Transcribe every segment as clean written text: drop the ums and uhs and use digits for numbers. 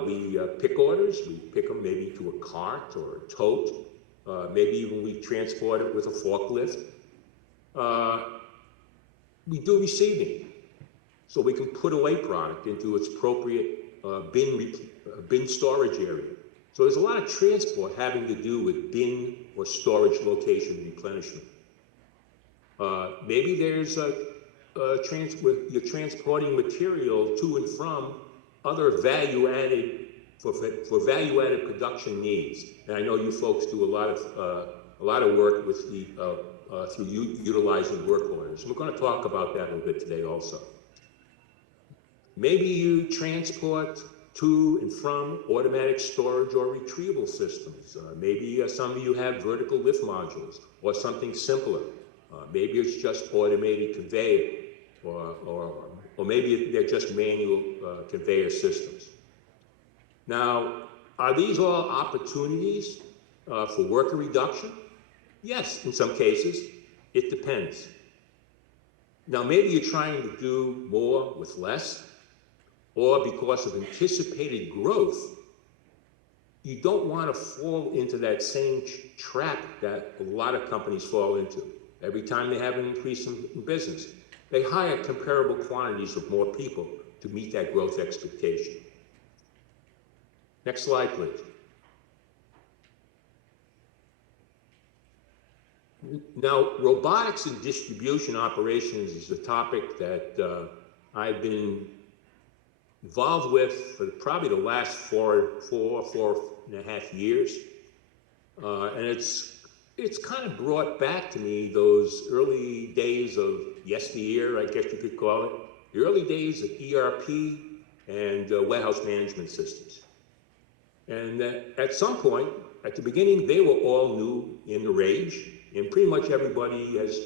we pick orders. We pick them maybe to a cart or a tote. Maybe even we transport it with a forklift. We do receiving, so we can put away product into its appropriate bin storage area. So there's a lot of transport having to do with bin or storage location replenishment. Maybe there's you're transporting material to and from other value-added, for value-added production needs. And I know you folks do a lot of work with the, through utilizing work orders. We're going to talk about that a little bit today also. Maybe you transport to and from automatic storage or retrieval systems. Maybe some of you have vertical lift modules or something simpler. Maybe it's just automated conveyor, or maybe they're just manual conveyor systems. Now, are these all opportunities for worker reduction? Yes, in some cases. It depends. Now, maybe you're trying to do more with less, or because of anticipated growth, you don't want to fall into that same trap that a lot of companies fall into. Every time they have an increase in business, they hire comparable quantities of more people to meet that growth expectation. Next slide, please. Now, robotics and distribution operations is a topic that I've been involved with for probably the last four and a half years. And it's kind of brought back to me those early days of yesteryear, I guess you could call it, the early days of ERP and warehouse management systems. And at some point, at the beginning, they were all new in the rage, and pretty much everybody has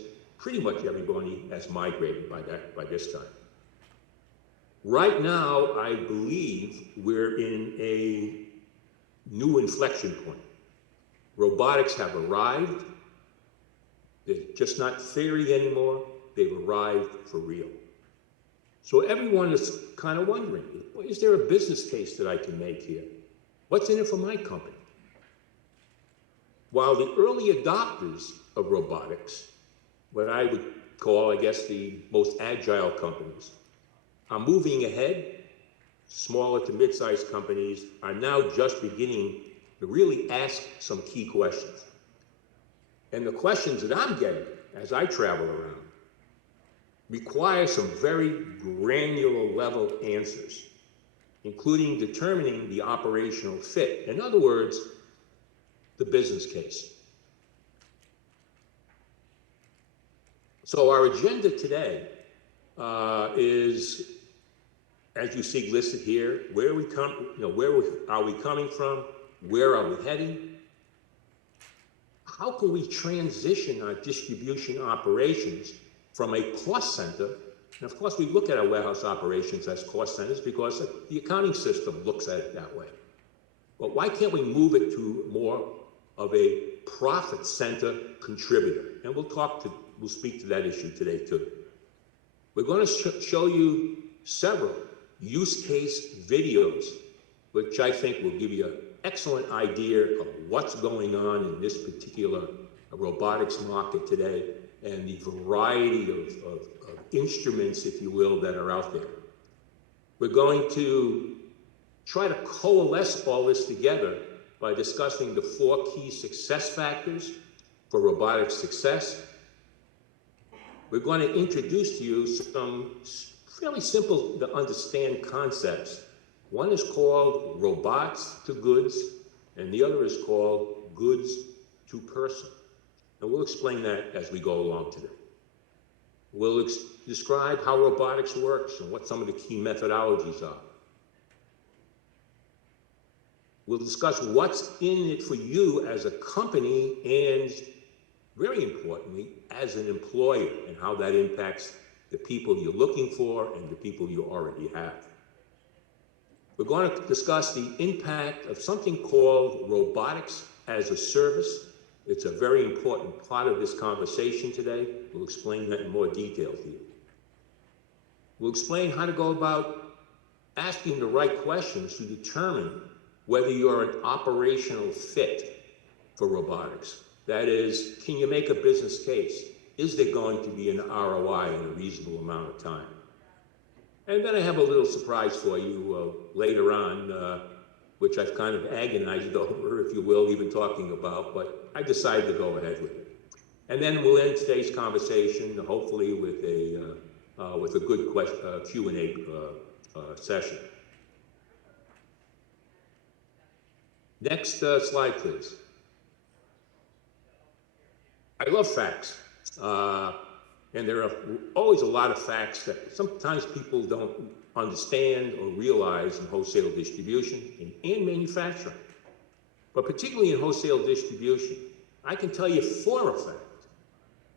migrated by this time. Right now, I believe we're in a new inflection point. Robotics have arrived. They're just not theory anymore. They've arrived for real. So everyone is kind of wondering, is there a business case that I can make here? What's in it for my company? While the early adopters of robotics, what I would call, I guess, the most agile companies, are moving ahead, smaller to mid-sized companies are now just beginning to really ask some key questions. And the questions that I'm getting as I travel around require some very granular level answers, including determining the operational fit. In other words, the business case. So our agenda today is, as you see listed here, where are we coming from? Where are we heading? How can we transition our distribution operations from a cost center? And of course, we look at our warehouse operations as cost centers because the accounting system looks at it that way. But why can't we move it to more of a profit center contributor? And we'll speak to that issue today too. We're going to show you several use case videos, which I think will give you an excellent idea of what's going on in this particular robotics market today and the variety of instruments, if you will, that are out there. We're going to try to coalesce all this together by discussing the 4 key success factors for robotic success. We're going to introduce to you some fairly simple to understand concepts. One is called robots to goods, and the other is called goods to person. And we'll explain that as we go along today. We'll describe how robotics works and what some of the key methodologies are. We'll discuss what's in it for you as a company and, very importantly, as an employer, and how that impacts the people you're looking for and the people you already have. We're going to discuss the impact of something called robotics as a service. It's a very important part of this conversation today. We'll explain that in more detail to you. We'll explain how to go about asking the right questions to determine whether you're an operational fit for robotics. That is, can you make a business case? Is there going to be an ROI in a reasonable amount of time? And then I have a little surprise for you later on, which I've kind of agonized over, if you will, even talking about, but I decided to go ahead with it. And then we'll end today's conversation, hopefully with a good Q&A session. Next slide, please. I love facts. And there are always a lot of facts that sometimes people don't understand or realize in wholesale distribution and manufacturing. But particularly in wholesale distribution, I can tell you for a fact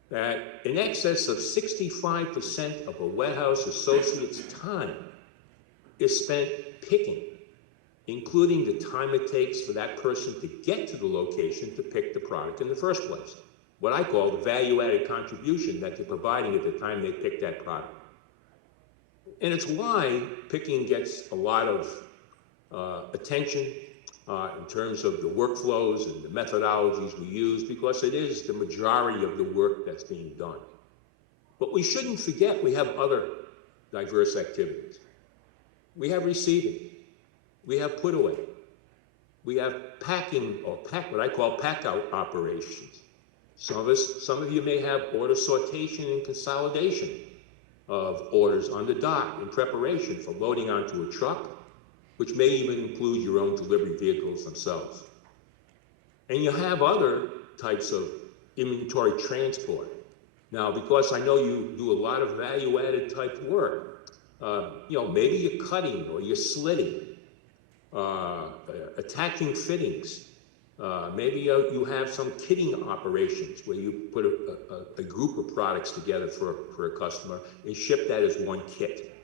that in excess of 65% of a warehouse associate's time is spent picking, including the time it takes for that person to get to the location to pick the product in the first place. What I call the value-added contribution that they're providing at the time they pick that product. And it's why picking gets a lot of attention in terms of the workflows and the methodologies we use, because it is the majority of the work that's being done. But we shouldn't forget we have other diverse activities. We have receiving, we have put away, we have packing, or what I call pack out operations. Some of you may have order sortation and consolidation of orders on the dock in preparation for loading onto a truck, which may even include your own delivery vehicles themselves. And you have other types of inventory transport. Now, because I know you do a lot of value-added type work, maybe you're cutting or you're slitting, attaching fittings. Maybe you have some kitting operations where you put a group of products together for a customer and ship that as one kit.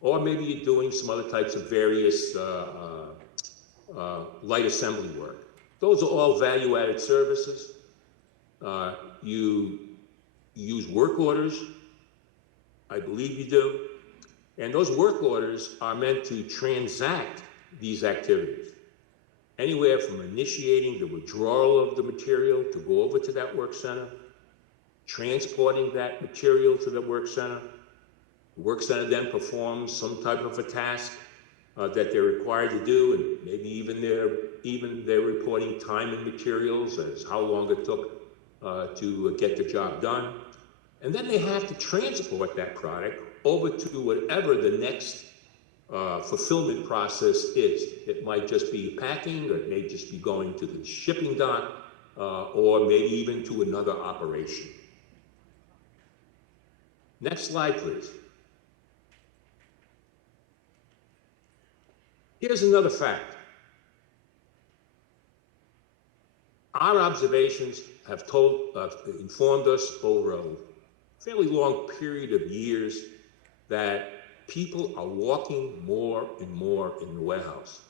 Or maybe you're doing some other types of various light assembly work. Those are all value-added services. You use work orders. I believe you do. And those work orders are meant to transact these activities. Anywhere from initiating the withdrawal of the material to go over to that work center, transporting that material to the work center. The work center then performs some type of a task that they're required to do, and maybe even they're reporting time and materials as how long it took to get the job done. And then they have to transport that product over to whatever the next fulfillment process is. It might just be packing, or it may just be going to the shipping dock, or maybe even to another operation. Next slide, please. Here's another fact. Our observations have informed us over a fairly long period of years that people are walking more and more in the warehouse.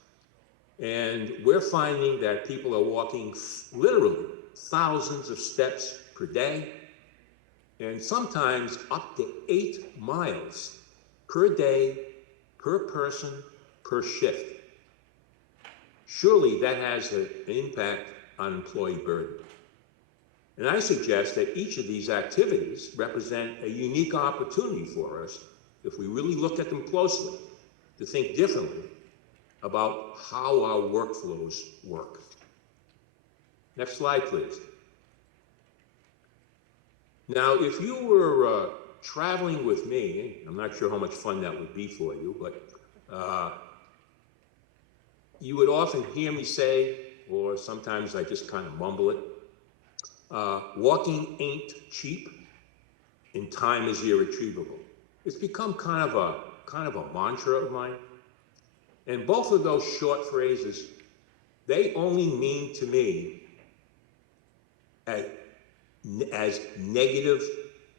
And we're finding that people are walking literally thousands of steps per day, and sometimes up to 8 miles per day, per person, per shift. Surely that has an impact on employee burden. And I suggest that each of these activities represent a unique opportunity for us, if we really look at them closely, to think differently about how our workflows work. Next slide, please. Now, if you were traveling with me, I'm not sure how much fun that would be for you, but you would often hear me say, or sometimes I just kind of mumble it, walking ain't cheap and time is irretrievable. It's become kind of a mantra of mine. And both of those short phrases, they only mean to me as negative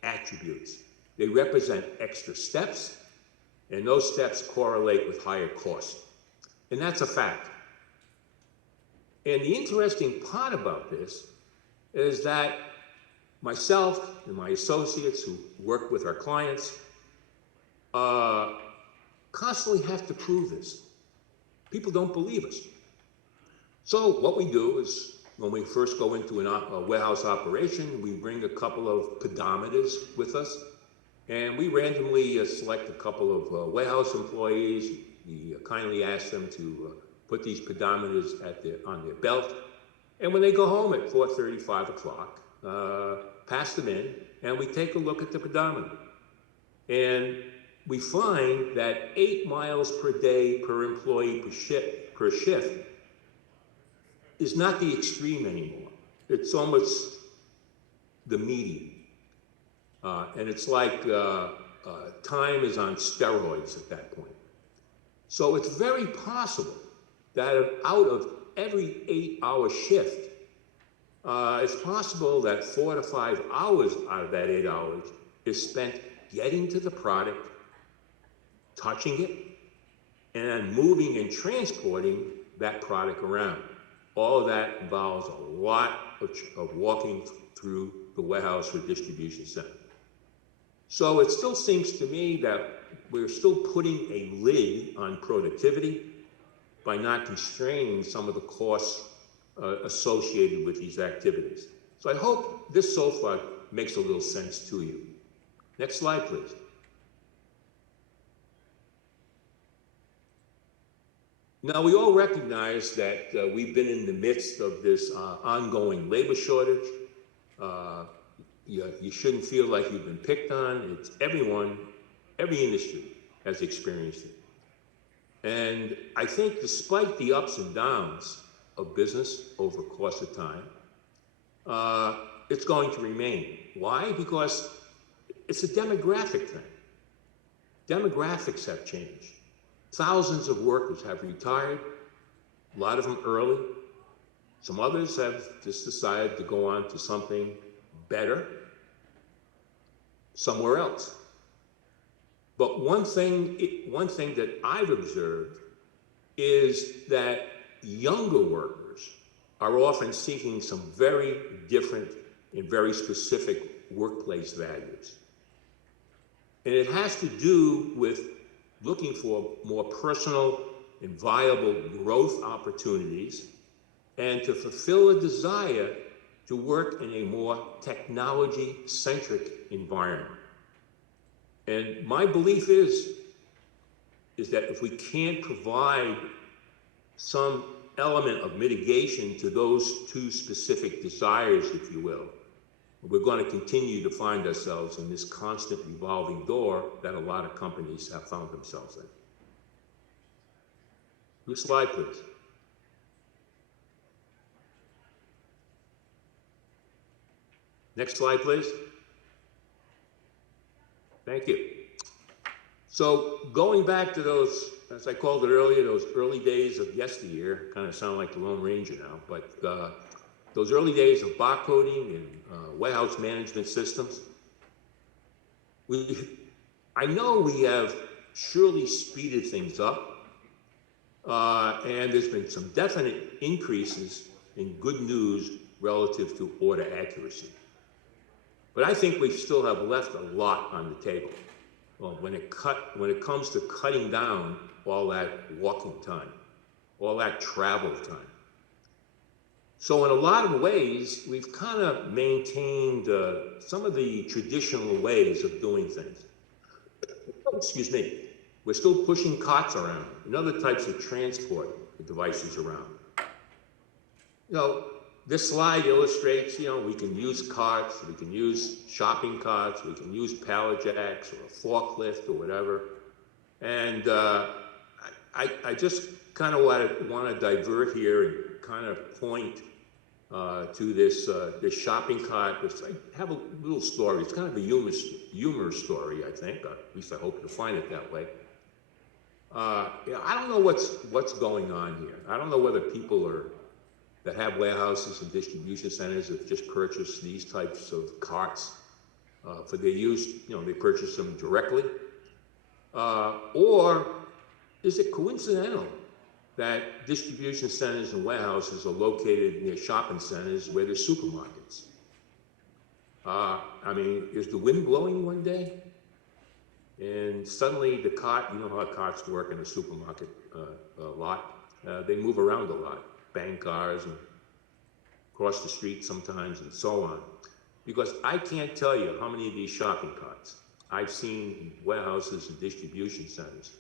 attributes. They represent extra steps, and those steps correlate with higher cost. And that's a fact. And the interesting part about this is that myself and my associates who work with our clients constantly have to prove this. People don't believe us. So what we do is, when we first go into a warehouse operation, we bring a couple of pedometers with us, and we randomly select a couple of warehouse employees. We kindly ask them to put these pedometers on their belt, and when they go home at 4:30, 5 o'clock, pass them in, and we take a look at the pedometer. And we find that 8 miles per day per employee per shift is not the extreme anymore. It's almost the median. And it's like time is on steroids at that point. So it's very possible that out of every 8-hour shift, it's possible that 4 to 5 hours out of that 8 hours is spent getting to the product, touching it, and moving and transporting that product around. All of that involves a lot of walking through the warehouse or distribution center. So it still seems to me that we're still putting a lid on productivity by not constraining some of the costs associated with these activities. So I hope this so far makes a little sense to you. Next slide, please. Now, we all recognize that we've been in the midst of this ongoing labor shortage. You shouldn't feel like you've been picked on. It's everyone, every industry has experienced it. And I think despite the ups and downs of business over the course of time, it's going to remain. Why? Because it's a demographic thing. Demographics have changed. Thousands of workers have retired, a lot of them early. Some others have just decided to go on to something better somewhere else. But one thing that I've observed is that younger workers are often seeking some very different and very specific workplace values. And it has to do with looking for more personal and viable growth opportunities and to fulfill a desire to work in a more technology-centric environment. And my belief is that if we can't provide some element of mitigation to those two specific desires, if you will, we're going to continue to find ourselves in this constant revolving door that a lot of companies have found themselves in. Next slide, please. Next slide, please. Thank you. So going back to those, as I called it earlier, those early days of yesteryear, kind of sound like the Lone Ranger now, but those early days of barcoding and warehouse management systems, I know we have surely speeded things up, and there's been some definite increases in good news relative to order accuracy. But I think we still have left a lot on the table when it comes to cutting down all that walking time, all that travel time. So in a lot of ways, we've kind of maintained some of the traditional ways of doing things. Excuse me. We're still pushing carts around and other types of transport devices around. You know, this slide illustrates, we can use carts, we can use shopping carts, we can use pallet jacks or a forklift or whatever. And I just kind of want to divert here and kind of point to this shopping cart. I have a little story. It's kind of a humorous story, I think. At least I hope to find it that way. I don't know what's going on here. I don't know whether people that have warehouses and distribution centers have just purchased these types of carts for their use. They purchase them directly. Or is it coincidental that distribution centers and warehouses are located near shopping centers where there's supermarkets? Is the wind blowing one day? And suddenly the cart, you know how carts work in a supermarket lot, they move around a lot, bang cars and cross the street sometimes and so on. Because I can't tell you how many of these shopping carts I've seen in warehouses and distribution centers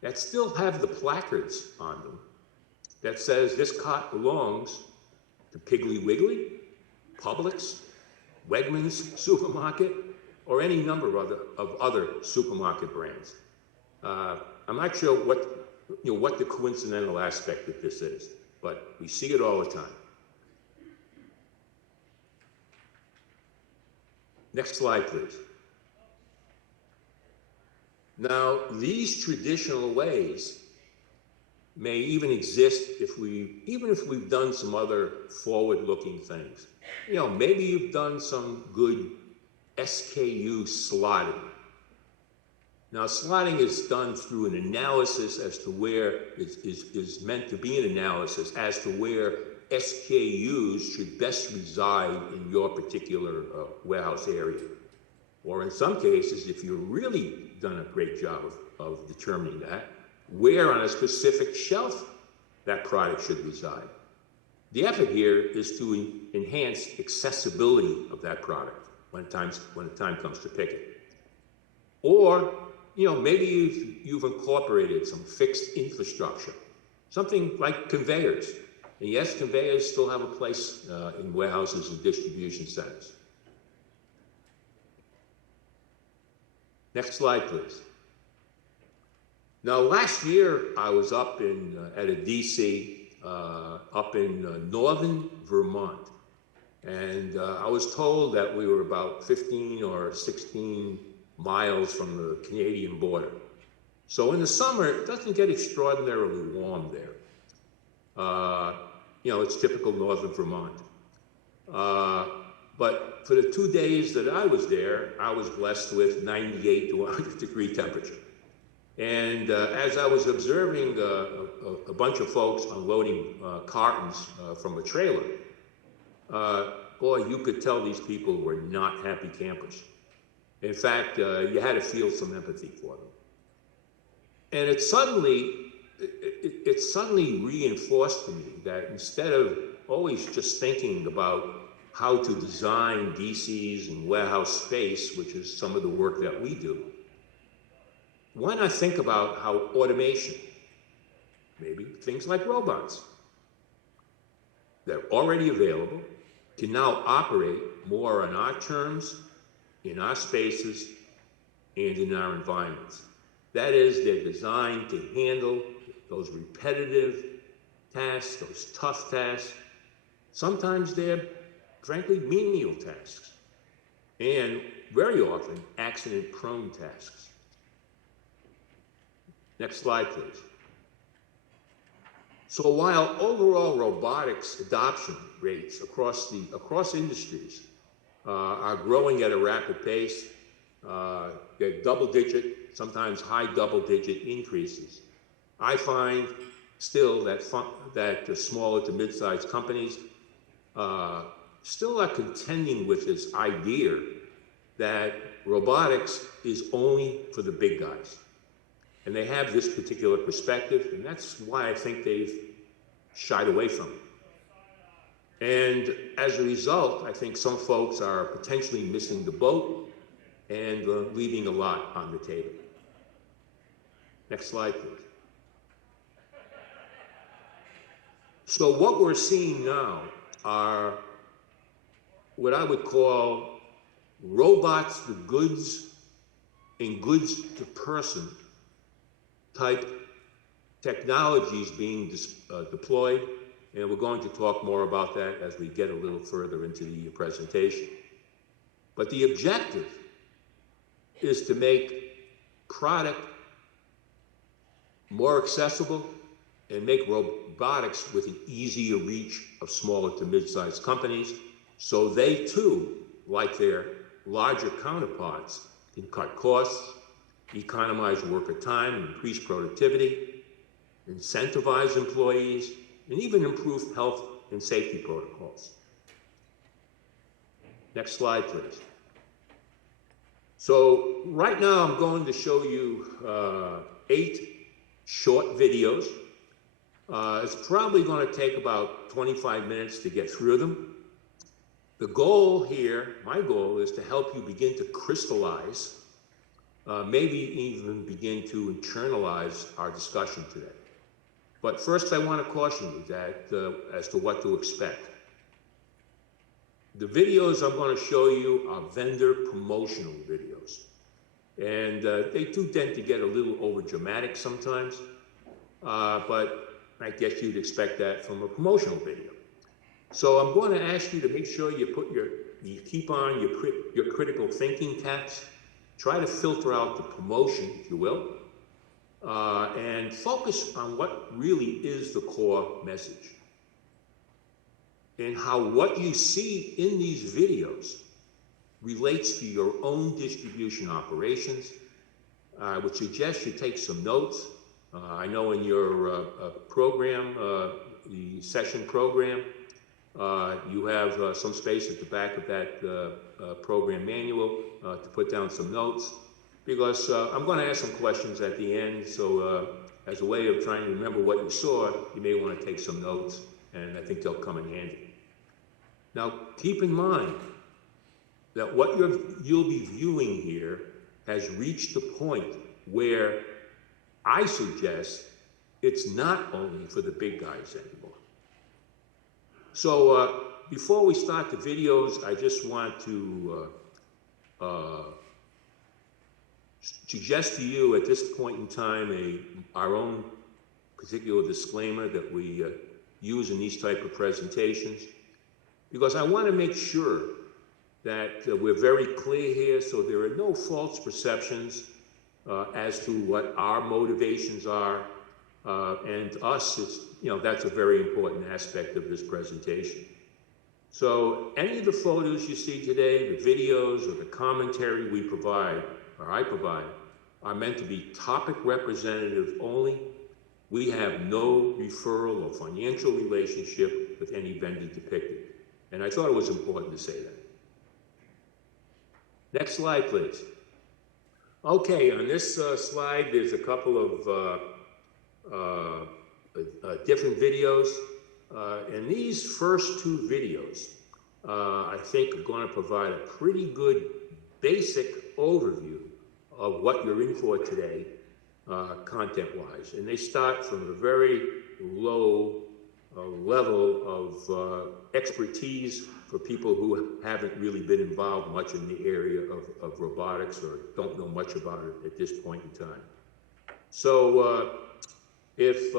that still have the placards on them that says this cart belongs to Piggly Wiggly, Publix, Wegmans supermarket, or any number of other supermarket brands. I'm not sure what the coincidental aspect of this is, but we see it all the time. Next slide, please. Now, these traditional ways may even exist even if we've done some other forward-looking things. You know, maybe you've done some good SKU slotting. Now, slotting is done through an analysis as to where is meant to be an analysis as to where SKUs should best reside in your particular warehouse area. Or in some cases, if you've really done a great job of determining that, where on a specific shelf that product should reside. The effort here is to enhance accessibility of that product when the time comes to pick it. Or, you know, maybe you've incorporated some fixed infrastructure, something like conveyors. And yes, conveyors still have a place in warehouses and distribution centers. Next slide, please. Now, last year I was up at a DC up in northern Vermont, and I was told that we were about 15 or 16 miles from the Canadian border. So in the summer, it doesn't get extraordinarily warm there. You know, it's typical northern Vermont. But for the 2 days that I was there, I was blessed with 98 to 100 degree temperature. And as I was observing a bunch of folks unloading cartons from a trailer, boy, you could tell these people were not happy campers. In fact, you had to feel some empathy for them. And it suddenly reinforced to me that instead of always just thinking about how to design DCs and warehouse space, which is some of the work that we do, why not think about how automation, maybe things like robots that are already available, can now operate more on our terms, in our spaces, and in our environments. That is, they're designed to handle those repetitive tasks, those tough tasks. Sometimes they're, frankly, menial tasks, and very often accident-prone tasks. Next slide, please. So while overall robotics adoption rates across industries are growing at a rapid pace, they're double-digit, sometimes high double-digit increases, I find still that smaller to mid-sized companies still are contending with this idea that robotics is only for the big guys. And they have this particular perspective, and that's why I think they've shied away from it. And as a result, I think some folks are potentially missing the boat and leaving a lot on the table. Next slide, please. So what we're seeing now are what I would call robots to goods and goods to person type technologies being deployed, and we're going to talk more about that as we get a little further into the presentation. But the objective is to make product more accessible and make robotics within easier reach of smaller to mid-sized companies, so they too, like their larger counterparts, can cut costs, economize worker time, increase productivity, incentivize employees, and even improve health and safety protocols. Next slide, please. So right now I'm going to show you 8 short videos. It's probably going to take about 25 minutes to get through them. The goal here, my goal, is to help you begin to crystallize, maybe even begin to internalize our discussion today. But first I want to caution you that as to what to expect. The videos I'm going to show you are vendor promotional videos. And they do tend to get a little over dramatic sometimes, but I guess you'd expect that from a promotional video. So I'm going to ask you to make sure you keep on your critical thinking caps, try to filter out the promotion, if you will, and focus on what really is the core message. And how what you see in these videos relates to your own distribution operations. I would suggest you take some notes. I know in your program, the session program, you have some space at the back of that program manual to put down some notes, because I'm going to ask some questions at the end. So as a way of trying to remember what you saw, you may want to take some notes, and I think they'll come in handy. Now, keep in mind that what you'll be viewing here has reached the point where I suggest it's not only for the big guys anymore. So before we start the videos, I just want to suggest to you at this point in time our own particular disclaimer that we use in these type of presentations, because I want to make sure that we're very clear here, so there are no false perceptions as to what our motivations are, and to us, that's a very important aspect of this presentation. So any of the photos you see today, the videos or the commentary we provide, or I provide, are meant to be topic representative only. We have no referral or financial relationship with any vendor depicted. And I thought it was important to say that. Next slide, please. Okay, on this slide, there's a couple of different videos. And these first 2 videos, I think, are going to provide a pretty good basic overview of what you're in for today, content-wise. And they start from a very low level of expertise for people who haven't really been involved much in the area of robotics or don't know much about it at this point in time. So if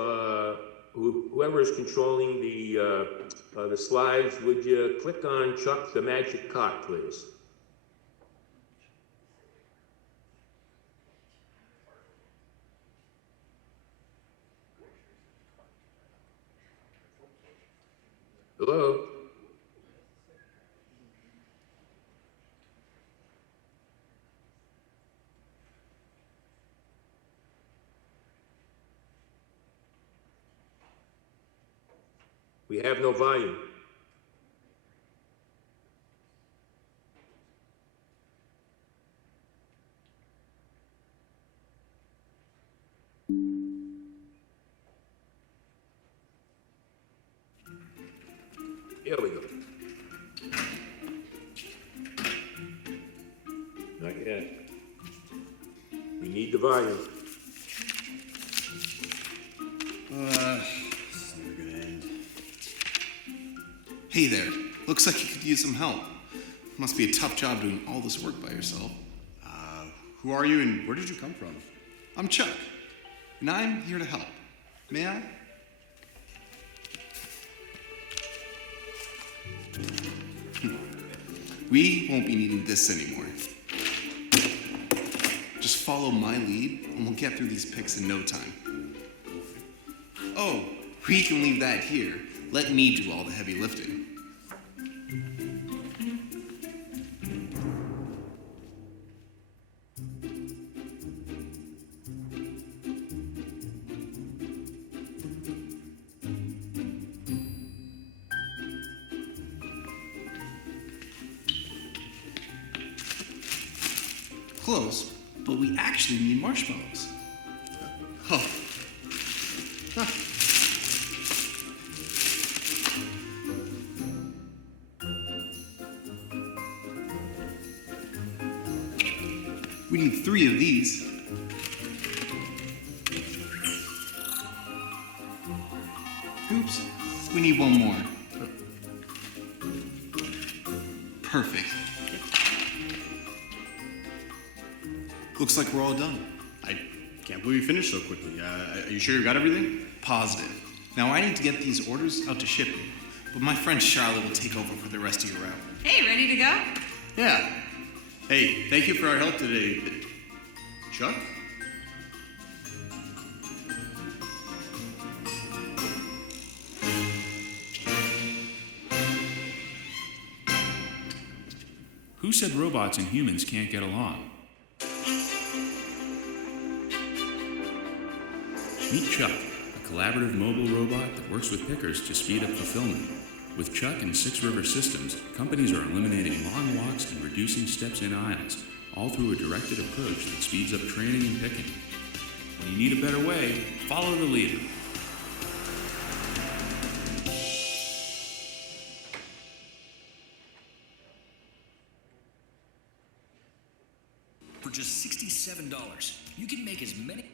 whoever is controlling the slides, would you click on Chuck the Magic Cart, please? Hello? We have no volume. Here we go. Not yet. We need the volume. This is never gonna end. Hey there. Looks like you could use some help. Must be a tough job doing all this work by yourself. Who are you and where did you come from? I'm Chuck, and I'm here to help. May I? We won't be needing this anymore. Just follow my lead, and we'll get through these pics in no time. Oh, we can leave that here. Let me do all the heavy lifting. Close, but we actually need marshmallows. Oh. Huh. We need 3 of these. Oops, we need 1 more. Perfect. Looks like we're all done. I can't believe you finished so quickly. Are you sure you got everything? Positive. Now I need to get these orders out to shipping, but my friend Charlotte will take over for the rest of your route. Hey, ready to go? Yeah. Hey, thank you for our help today. Chuck? Who said robots and humans can't get along? Meet Chuck, a collaborative mobile robot that works with pickers to speed up fulfillment. With Chuck and 6 River Systems, companies are eliminating long walks and reducing steps in aisles, all through a directed approach that speeds up training and picking. When you need a better way, follow the leader. For just $67, you can make as many...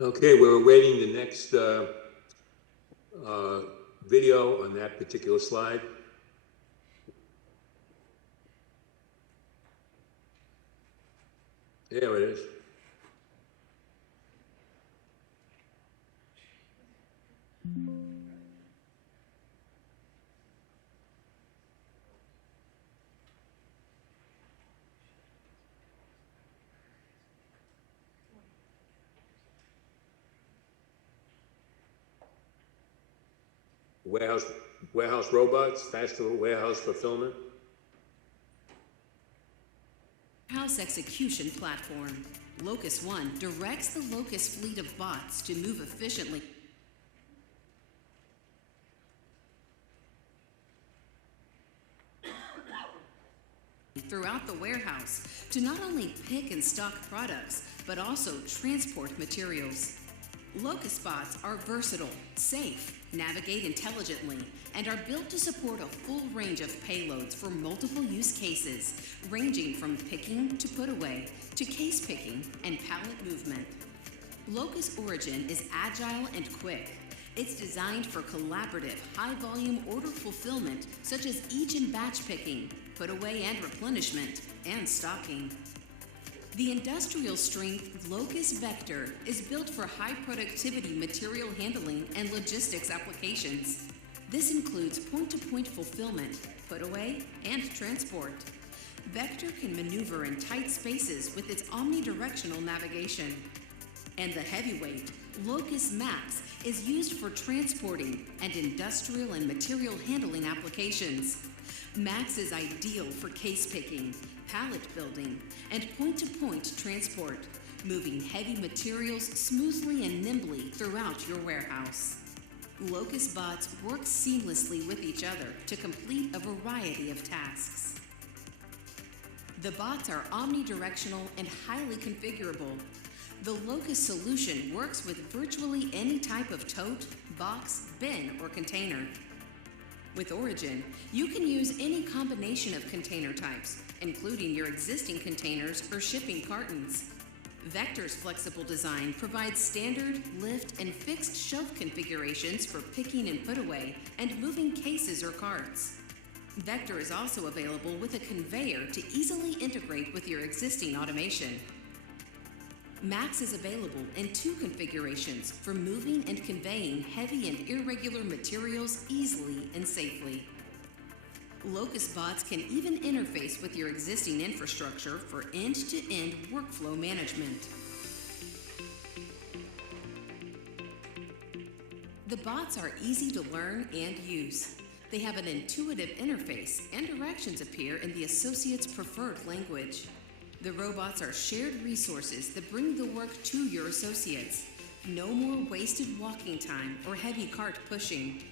Okay, we're awaiting the next video on that particular slide. There it is. Warehouse robots, faster warehouse fulfillment. Warehouse execution platform. Locus One directs the Locus fleet of bots to move efficiently throughout the warehouse to not only pick and stock products, but also transport materials. Locus bots are versatile, safe, navigate intelligently, and are built to support a full range of payloads for multiple use cases, ranging from picking to put away, to case picking and pallet movement. Locus Origin is agile and quick. It's designed for collaborative, high-volume order fulfillment, such as each and batch picking, put away and replenishment, and stocking. The industrial strength Locus Vector is built for high productivity material handling and logistics applications. This includes point-to-point fulfillment, put away, and transport. Vector can maneuver in tight spaces with its omnidirectional navigation. And the heavyweight, Locus Max, is used for transporting and industrial and material handling applications. Max is ideal for case picking, pallet building, and point-to-point transport, moving heavy materials smoothly and nimbly throughout your warehouse. Locus bots work seamlessly with each other to complete a variety of tasks. The bots are omnidirectional and highly configurable. The Locus solution works with virtually any type of tote, box, bin, or container. With Origin, you can use any combination of container types, including your existing containers or shipping cartons. Vector's flexible design provides standard, lift, and fixed shelf configurations for picking and put away and moving cases or carts. Vector is also available with a conveyor to easily integrate with your existing automation. Max is available in 2 configurations for moving and conveying heavy and irregular materials easily and safely. Locus bots can even interface with your existing infrastructure for end-to-end workflow management. The bots are easy to learn and use. They have an intuitive interface, and directions appear in the associate's preferred language. The robots are shared resources that bring the work to your associates. No more wasted walking time or heavy cart pushing.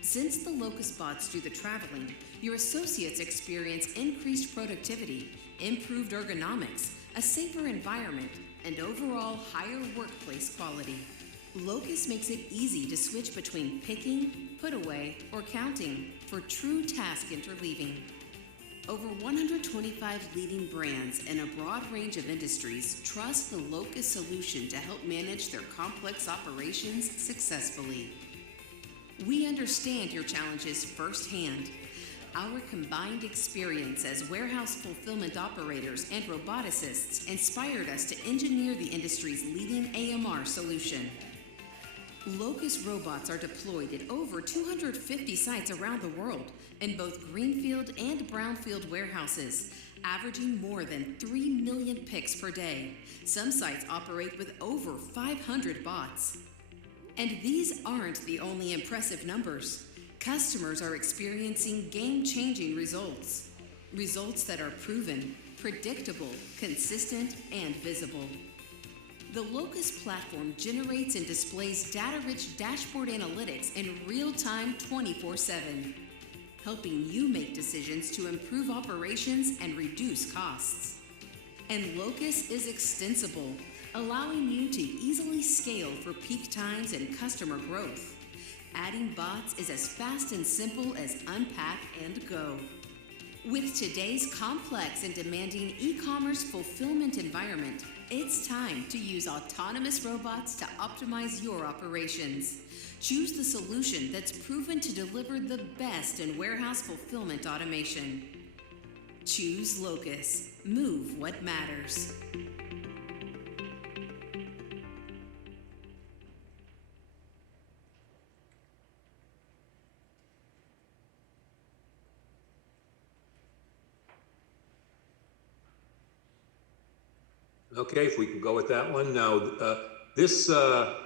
Since the Locust bots do the traveling, your associates experience increased productivity, improved ergonomics, a safer environment, and overall higher workplace quality. Locust makes it easy to switch between picking, put away, or counting for true task interleaving. Over 125 leading brands in a broad range of industries trust the Locust solution to help manage their complex operations successfully. We understand your challenges firsthand. Our combined experience as warehouse fulfillment operators and roboticists inspired us to engineer the industry's leading AMR solution. Locust robots are deployed at over 250 sites around the world in both greenfield and brownfield warehouses, averaging more than 3 million picks per day. Some sites operate with over 500 bots. And these aren't the only impressive numbers. Customers are experiencing game-changing results. Results that are proven, predictable, consistent, and visible. The Locust platform generates and displays data-rich dashboard analytics in real time 24/7, helping you make decisions to improve operations and reduce costs. And Locust is extensible, allowing you to easily scale for peak times and customer growth. Adding bots is as fast and simple as unpack and go. With today's complex and demanding e-commerce fulfillment environment, it's time to use autonomous robots to optimize your operations. Choose the solution that's proven to deliver the best in warehouse fulfillment automation. Choose Locust. Move what matters. Okay, if we can go with that one. Now, this, oop.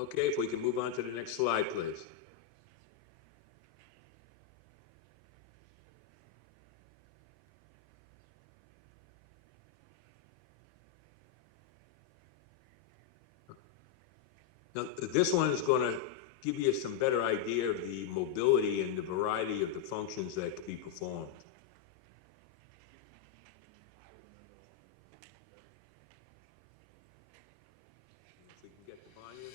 Okay, if we can move on to the next slide, please. Now, this one is going to give you some better idea of the mobility and the variety of the functions that can be performed. If we can get the volume.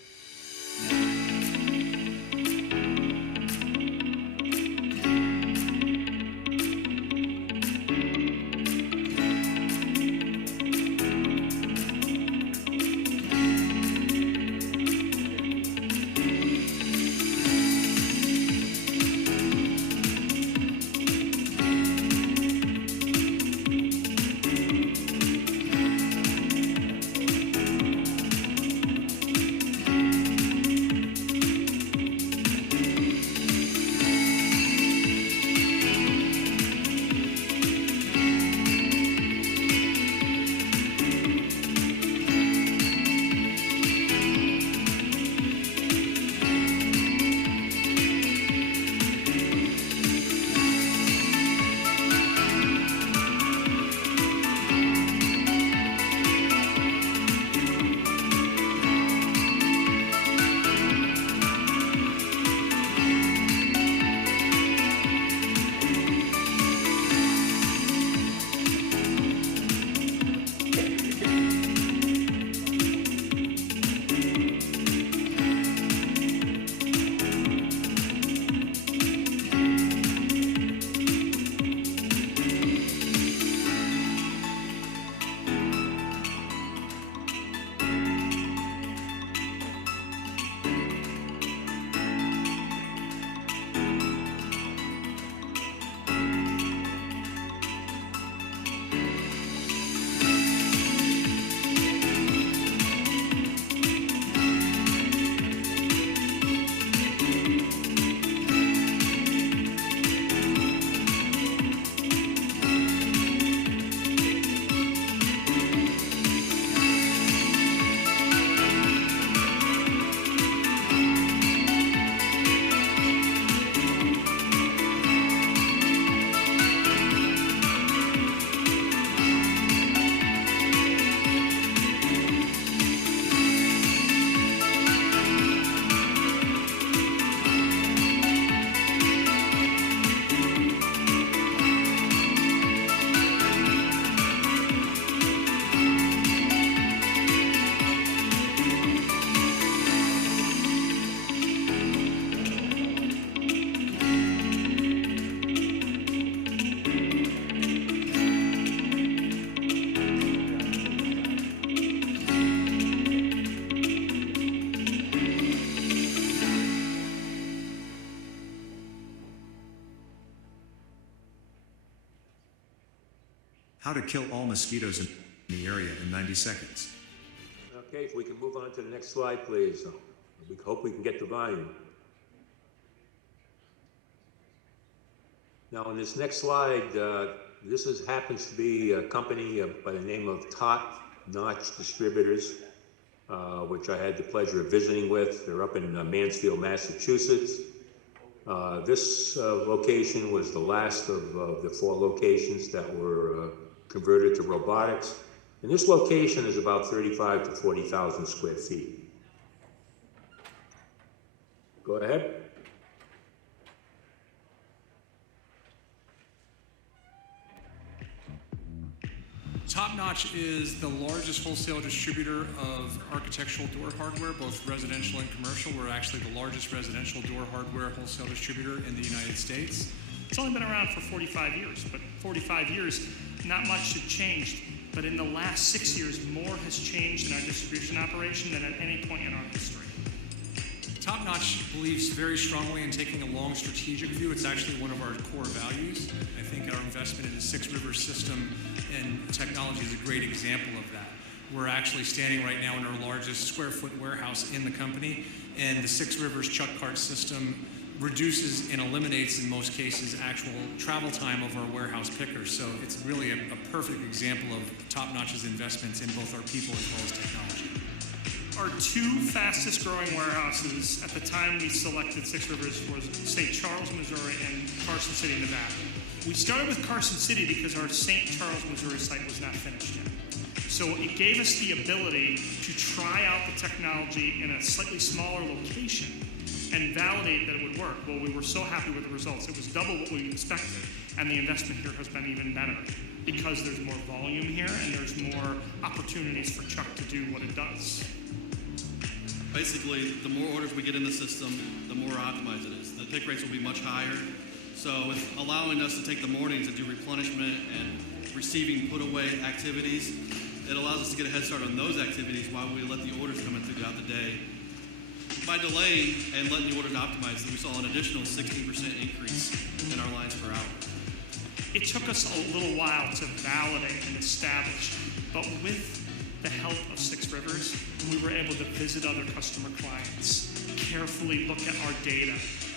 How to kill all mosquitoes in the area in 90 seconds. Okay, if we can move on to the next slide, please. We hope we can get the volume. Now, on this next slide, happens to be a company by the name of Top Notch Distributors, which I had the pleasure of visiting with. They're up in Mansfield, Massachusetts. This location was the last of the 4 locations that were converted to robotics. And this location is about 35 to 40,000 square feet. Go ahead. Top Notch is the largest wholesale distributor of architectural door hardware, both residential and commercial. We're actually the largest residential door hardware wholesale distributor in the United States. It's only been around for 45 years, but 45 years, not much had changed. But in the last 6 years, more has changed in our distribution operation than at any point in our history. Top Notch believes very strongly in taking a long strategic view. It's actually one of our core values. I think our investment in the Six Rivers system and technology is a great example of that. We're actually standing right now in our largest square foot warehouse in the company, and the Six Rivers chuck cart system reduces and eliminates, in most cases, actual travel time of our warehouse pickers. So it's really a perfect example of Top Notch's investments in both our people as well as technology. Our two fastest growing warehouses at the time we selected Six Rivers was St. Charles, Missouri and Carson City, Nevada. We started with Carson City because our St. Charles, Missouri site was not finished yet. So it gave us the ability to try out the technology in a slightly smaller location and validate that it would work. Well, we were so happy with the results. It was double what we expected, and the investment here has been even better because there's more volume here and there's more opportunities for Chuck to do what it does. Basically, the more orders we get in the system, the more optimized it is. The pick rates will be much higher. So with allowing us to take the mornings and do replenishment and receiving put-away activities, it allows us to get a head start on those activities while we let the orders come in throughout the day. By delaying and letting the orders optimize, we saw an additional 16% increase in our lines per hour. It took us a little while to validate and establish, but with the help of Six Rivers, we were able to visit other customer clients, carefully look at our data,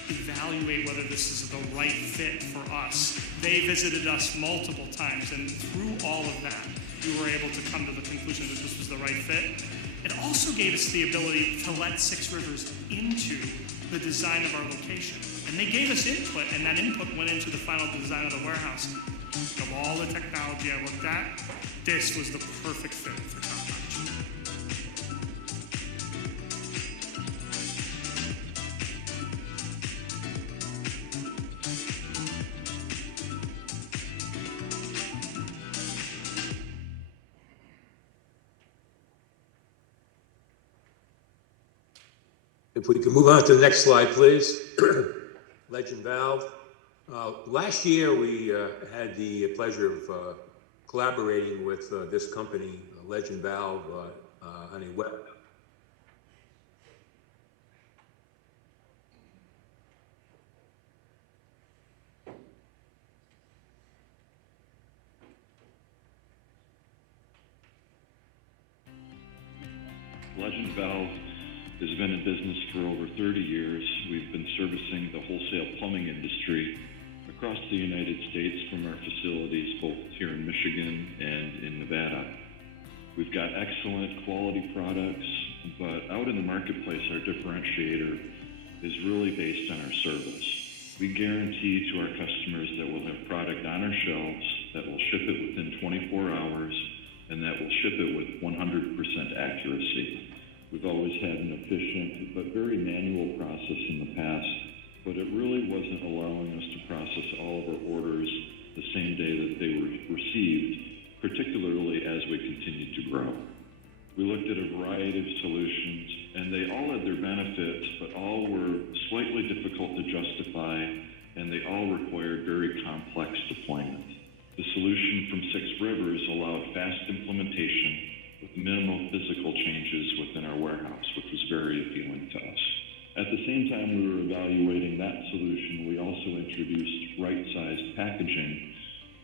evaluate whether this is the right fit for us. They visited us multiple times, and through all of that, we were able to come to the conclusion that this was the right fit. It also gave us the ability to let Six Rivers into the design of our location. And they gave us input, and that input went into the final design of the warehouse. Of all the technology I looked at, this was the perfect fit for Top Notch. If we can move on to the next slide, please. Legend Valve. Last year, we had the pleasure of collaborating with this company, Legend Valve, on a web. Legend Valve has been in business for over 30 years. We've been servicing the wholesale plumbing industry across the United States from our facilities both here in Michigan and in Nevada. We've got excellent quality products, but out in the marketplace, our differentiator is really based on our service. We guarantee to our customers that we'll have product on our shelves, that will ship it within 24 hours, and that will ship it with 100% accuracy. We've always had an efficient but very manual process in the past, but it really wasn't allowing us to process all of our orders the same day that they were received, particularly as we continued to grow. We looked at a variety of solutions, and they all had their benefits, but all were slightly difficult to justify, and they all required very complex deployment. The solution from Six Rivers allowed fast implementation with minimal physical changes within our warehouse, which was very appealing to us. At the same time we were evaluating that solution, we also introduced right-sized packaging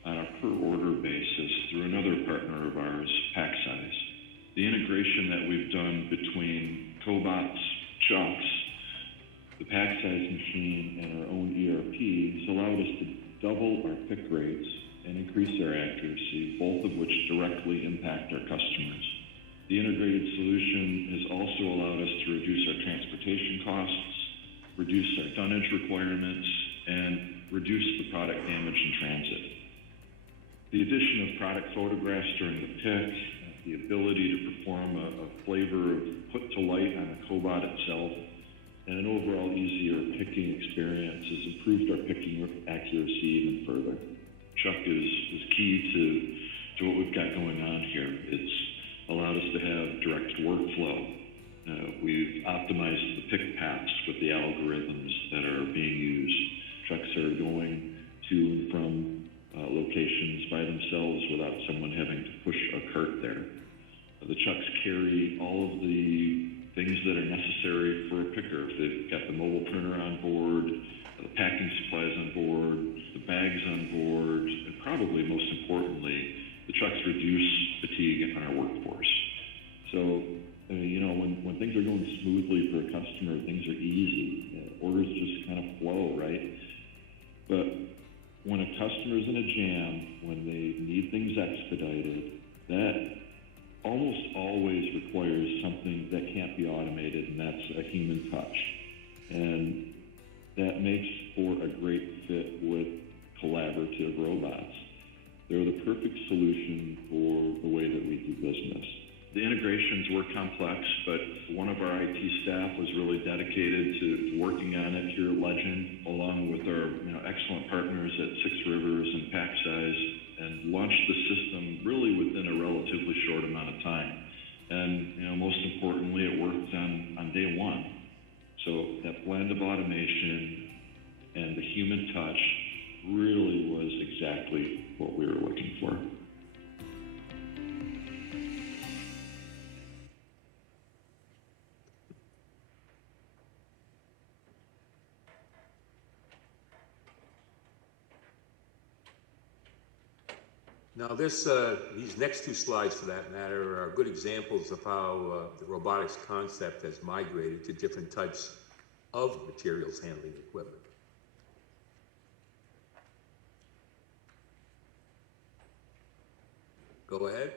on a per-order basis through another partner of ours, PackSize. The integration that we've done between cobots, chucks, the PackSize machine, and our own ERP has allowed us to double our pick rates and increase our accuracy, both of which directly impact our customers. The integrated solution has also allowed us to reduce our transportation costs, reduce our dunnage requirements, and reduce the product damage in transit. The addition of product photographs during the pick, the ability to perform a flavor of put to light on a cobot itself, and an overall easier picking experience has improved our picking accuracy even further. Chuck is key to what we've got going on here. It's allowed us to have direct workflow. We've optimized the pick paths with the algorithms that are being used. Trucks are going to and from locations by themselves without someone having to push a cart there. The trucks carry all of the things that are necessary for a picker. They've got the mobile printer on board, the packing supplies on board, the bags on board, and probably most importantly, the trucks reduce fatigue on our workforce. So, when things are going smoothly for a customer, things are easy. Orders just kind of flow, right? But when a customer's in a jam, when they need things expedited, that almost always requires something that can't be automated, and that's a human touch. And that makes for a great fit with collaborative robots. They're the perfect solution for the way that we do business. The integrations were complex, but one of our IT staff was really dedicated to working on it here at Legend, along with our excellent partners at Six Rivers and PackSize, and launched the system really within a relatively short amount of time. And most importantly, it worked on day one. So that blend of automation and the human touch really was exactly what we were looking for. Now these next two slides, for that matter, are good examples of how the robotics concept has migrated to different types of materials handling equipment. Go ahead.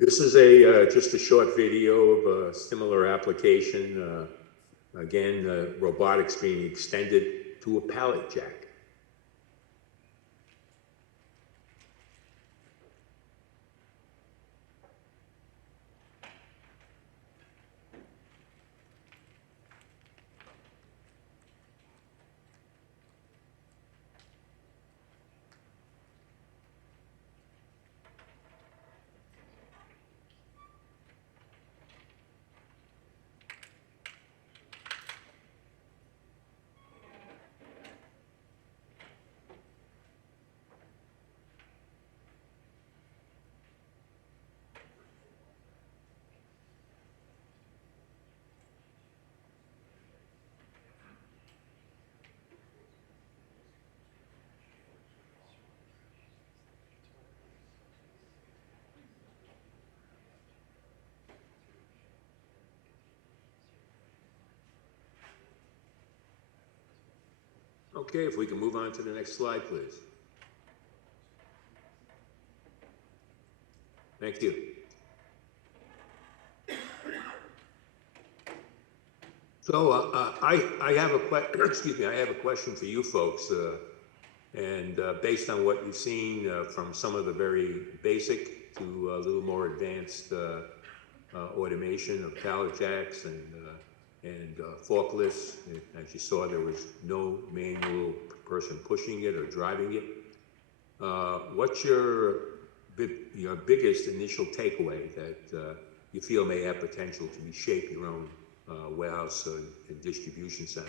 This is just a short video of a similar application. Again, robotics being extended to a pallet jack. Okay, if we can move on to the next slide, please. Thank you. So I have a excuse me. I have a question for you folks, and based on what you've seen from some of the very basic to a little more advanced automation of pallet jacks and forklifts. As you saw, there was no manual person pushing it or driving it. What's your biggest initial takeaway that you feel may have potential to reshape your own warehouse and distribution center?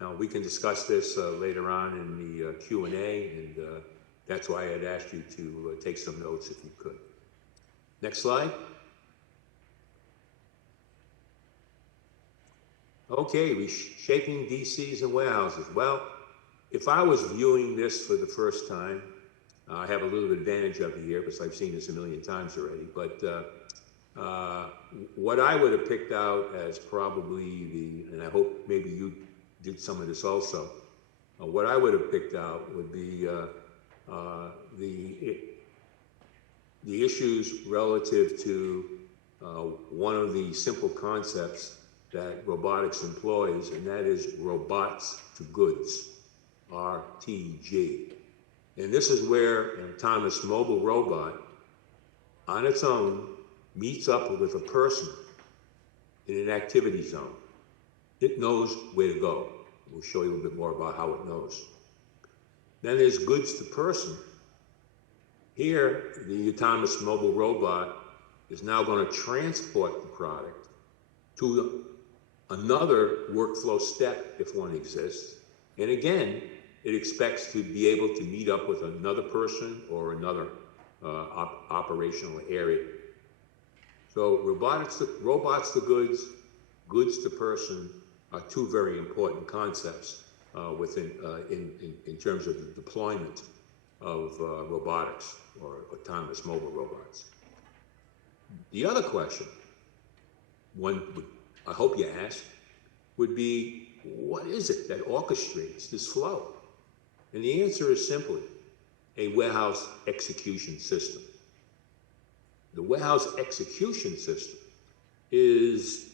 Now, we can discuss this later on in the Q&A, and that's why I had asked you to take some notes if you could. Next slide. Okay, reshaping DCs and warehouses. Well, if I was viewing this for the first time, I have a little advantage of it here because I've seen this a million times already, but what I would have picked out as probably and I hope maybe you did some of this also, what I would have picked out would be the issues relative to one of the simple concepts that robotics employs, and that is robots to goods, RTG. And this is where an autonomous mobile robot on its own meets up with a person in an activity zone. It knows where to go. We'll show you a little bit more about how it knows. Then there's goods to person. Here, the autonomous mobile robot is now going to transport the product to another workflow step, if one exists. And again, it expects to be able to meet up with another person or another operational area. So robots to goods, goods to person are two very important concepts in terms of the deployment of robotics or autonomous mobile robots. The other question, I hope you ask, would be, what is it that orchestrates this flow? And the answer is simply a warehouse execution system. The warehouse execution system is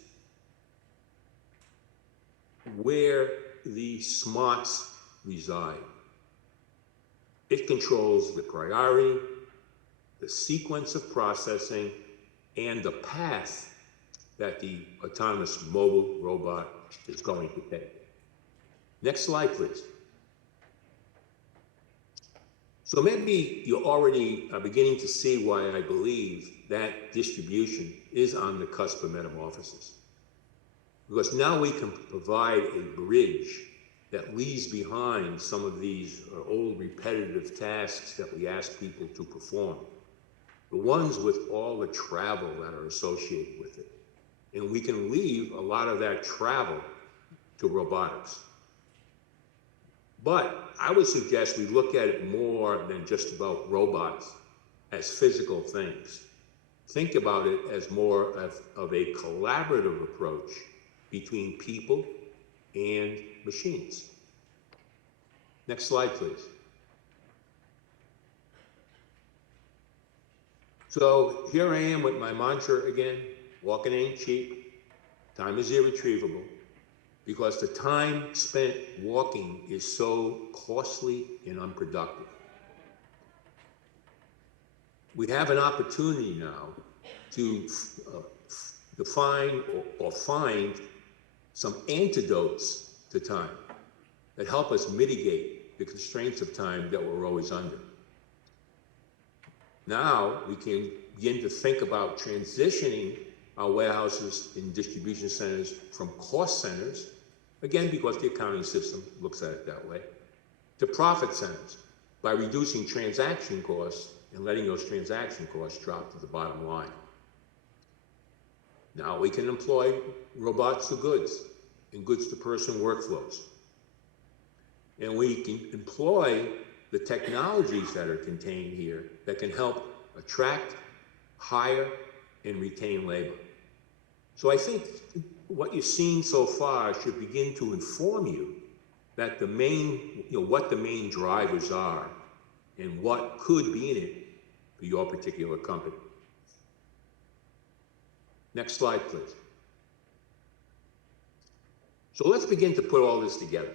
where the smarts reside. It controls the priority, the sequence of processing, and the path that the autonomous mobile robot is going to take. Next slide, please. So maybe you already are beginning to see why I believe that distribution is on the cusp of metamorphosis. Because now we can provide a bridge that leaves behind some of these old repetitive tasks that we ask people to perform. The ones with all the travel that are associated with it. And we can leave a lot of that travel to robotics. But I would suggest we look at it more than just about robots as physical things. Think about it as more of a collaborative approach between people and machines. Next slide, please. So here I am with my mantra again, walking ain't cheap, time is irretrievable, because the time spent walking is so costly and unproductive. We have an opportunity now to define or find some antidotes to time that help us mitigate the constraints of time that we're always under. Now we can begin to think about transitioning our warehouses and distribution centers from cost centers, again because the accounting system looks at it that way, to profit centers by reducing transaction costs and letting those transaction costs drop to the bottom line. Now we can employ robots to goods and goods to person workflows. And we can employ the technologies that are contained here that can help attract, hire, and retain labor. So I think what you've seen so far should begin to inform you that the main, what the main drivers are and what could be in it for your particular company. Next slide, please. So let's begin to put all this together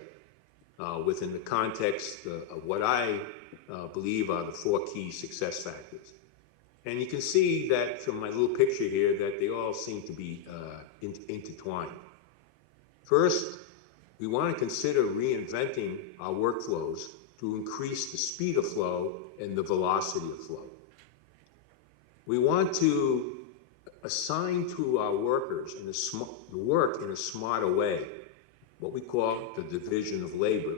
within the context of what I believe are the 4 key success factors. And you can see that from my little picture here that they all seem to be intertwined. First, we want to consider reinventing our workflows to increase the speed of flow and the velocity of flow. We want to assign to our workers the work in a smarter way, what we call the division of labor.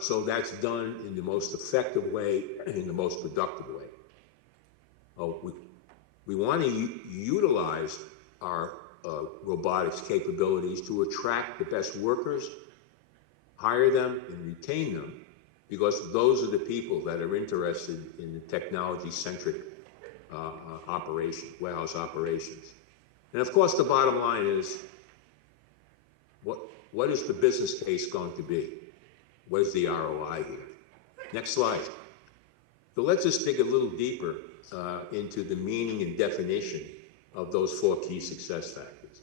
So that's done in the most effective way and in the most productive way. We want to utilize our robotics capabilities to attract the best workers, hire them, and retain them, because those are the people that are interested in the technology-centric warehouse operations. And of course, the bottom line is, what is the business case going to be? What is the ROI here? Next slide. So let's just dig a little deeper into the meaning and definition of those 4 key success factors.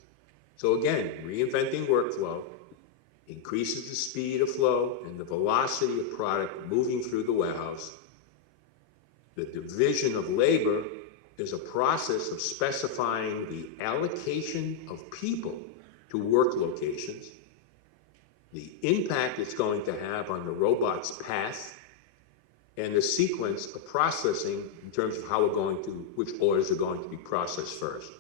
So again, reinventing workflow increases the speed of flow and the velocity of product moving through the warehouse. The division of labor is a process of specifying the allocation of people to work locations, the impact it's going to have on the robot's path, and the sequence of processing in terms of how we're going to, which orders are going to be processed first.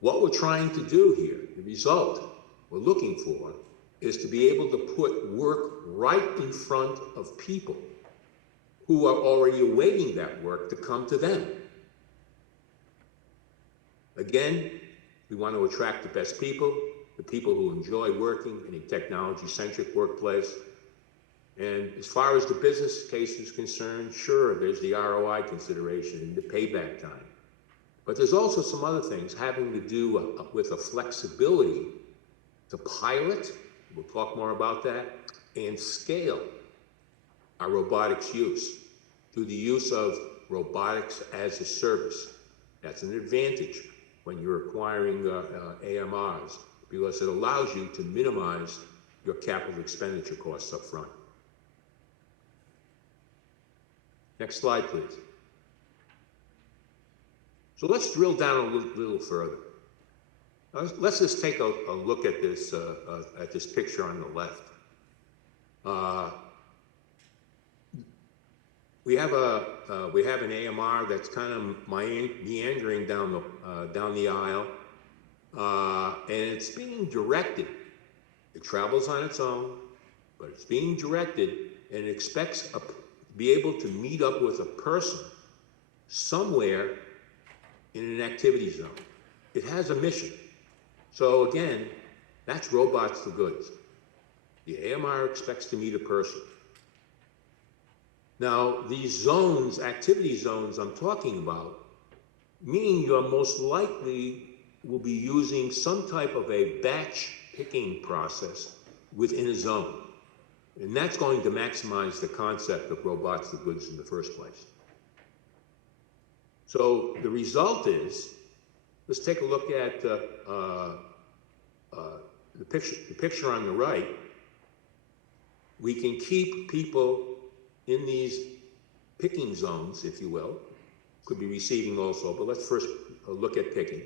What we're trying to do here, the result we're looking for, is to be able to put work right in front of people who are already awaiting that work to come to them. Again, we want to attract the best people, the people who enjoy working in a technology-centric workplace. And as far as the business case is concerned, sure, there's the ROI consideration and the payback time. But there's also some other things having to do with a flexibility to pilot, we'll talk more about that, and scale our robotics use through the use of robotics as a service. That's an advantage when you're acquiring AMRs, because it allows you to minimize your capital expenditure costs up front. Next slide, please. So let's drill down a little further. Let's just take a look at this picture on the left. We have an AMR that's kind of meandering down the aisle, and it's being directed. It travels on its own, but it's being directed, and it expects to be able to meet up with a person somewhere in an activity zone. It has a mission. So again, that's robots for goods. The AMR expects to meet a person. Now, these zones, activity zones I'm talking about, mean you're most likely will be using some type of a batch picking process within a zone. And that's going to maximize the concept of robots for goods in the first place. So the result is, let's take a look at the picture on the right. We can keep people in these picking zones, if you will. Could be receiving also, but let's first look at picking.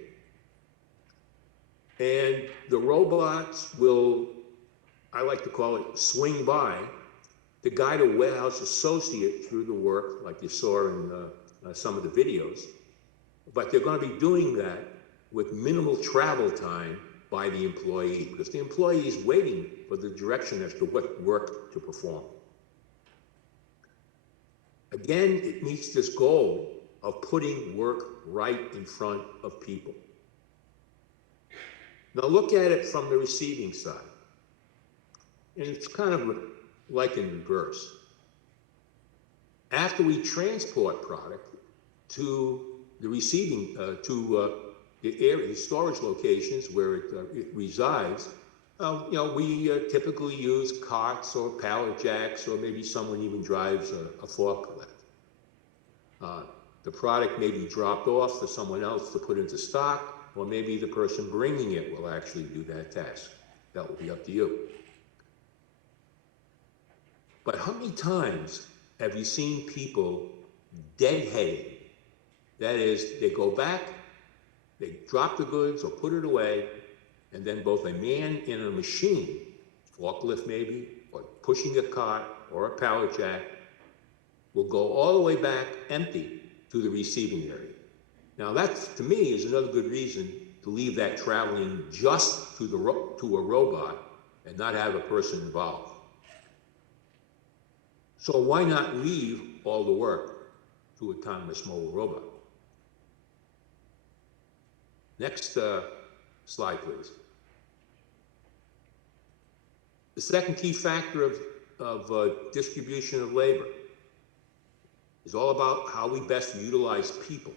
And the robots will, I like to call it, swing by to guide a warehouse associate through the work, like you saw in some of the videos. But they're going to be doing that with minimal travel time by the employee, because the employee is waiting for the direction as to what work to perform. Again, it meets this goal of putting work right in front of people. Now look at it from the receiving side. And it's kind of like in reverse. After we transport product to the receiving, the area, storage locations where it resides, we typically use carts or pallet jacks, or maybe someone even drives a forklift. The product may be dropped off for someone else to put into stock, or maybe the person bringing it will actually do that task. That will be up to you. But how many times have you seen people deadheading? That is, they go back, they drop the goods or put it away, and then both a man and a machine, forklift maybe, or pushing a cart or a pallet jack, will go all the way back empty to the receiving area. Now that, to me, is another good reason to leave that traveling just to a robot and not have a person involved. So why not leave all the work to autonomous mobile robot? Next slide, please. The second key factor of distribution of labor is all about how we best utilize people.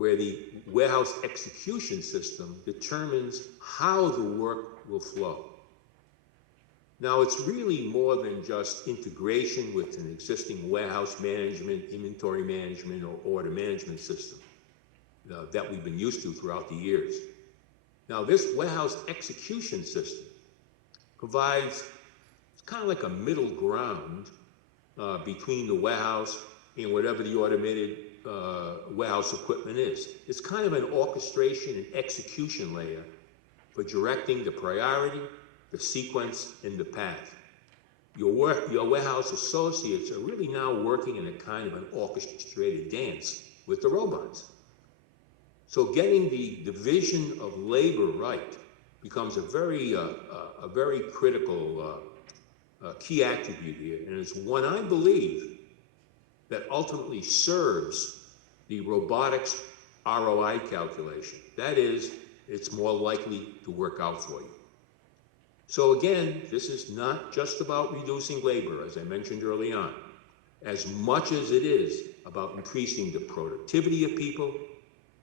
where the warehouse execution system determines how the work will flow. Now, it's really more than just integration with an existing warehouse management, inventory management, or order management system that we've been used to throughout the years. Now, this warehouse execution system provides, it's kind of like a middle ground between the warehouse and whatever the automated warehouse equipment is. It's kind of an orchestration and execution layer for directing the priority, the sequence, and the path. Your warehouse associates are really now working in a kind of an orchestrated dance with the robots. So getting the division of labor right becomes a very critical key attribute here, and it's one I believe that ultimately serves the robotics ROI calculation. That is, it's more likely to work out for you. So again, this is not just about reducing labor, as I mentioned early on, as much as it is about increasing the productivity of people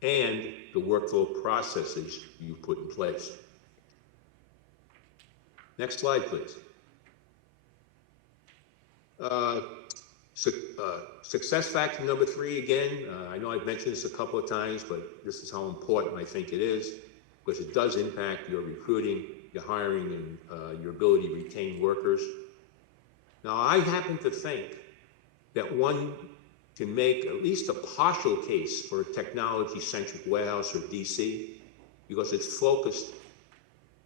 and the workflow processes you put in place. Next slide, please. Success factor number 3, again, I know I've mentioned this a couple of times, but this is how important I think it is, because it does impact your recruiting, your hiring, and your ability to retain workers. Now, I happen to think that one can make at least a partial case for a technology-centric warehouse or DC, because it's focused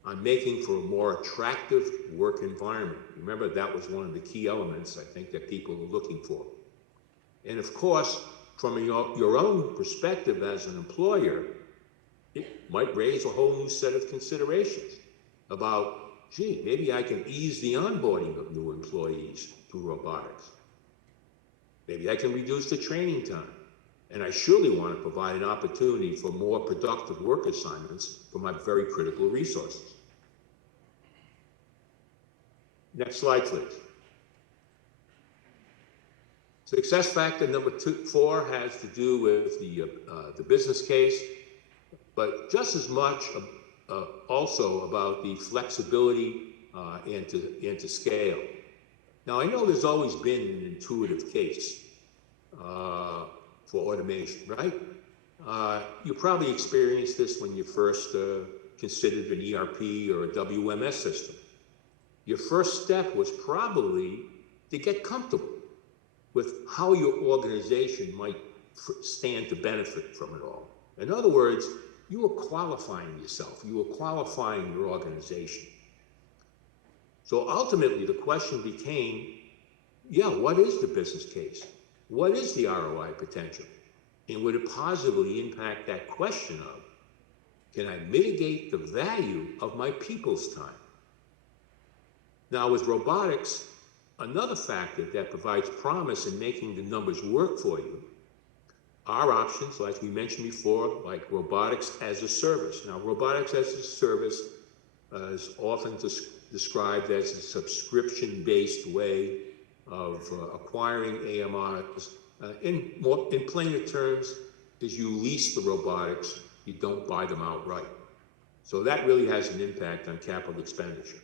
on making for a more attractive work environment. Remember, that was one of the key elements, I think, that people were looking for. And of course, from your own perspective as an employer, it might raise a whole new set of considerations about, gee, maybe I can ease the onboarding of new employees through robotics. Maybe I can reduce the training time. And I surely want to provide an opportunity for more productive work assignments for my very critical resources. Next slide, please. Success factor number 4 has to do with the business case, but just as much also about the flexibility and to scale. Now, I know there's always been an intuitive case for automation, right? You probably experienced this when you first considered an ERP or a WMS system. Your first step was probably to get comfortable with how your organization might stand to benefit from it all. In other words, you were qualifying yourself, you were qualifying your organization. So ultimately, the question became, yeah, what is the business case? What is the ROI potential? And would it positively impact that question of, can I mitigate the value of my people's time? Now, with robotics, another factor that provides promise in making the numbers work for you are options, like we mentioned before, like robotics as a service. Now, robotics as a service is often described as a subscription-based way of acquiring AMRs. In plainer terms, is you lease the robotics, you don't buy them outright. So that really has an impact on capital expenditure.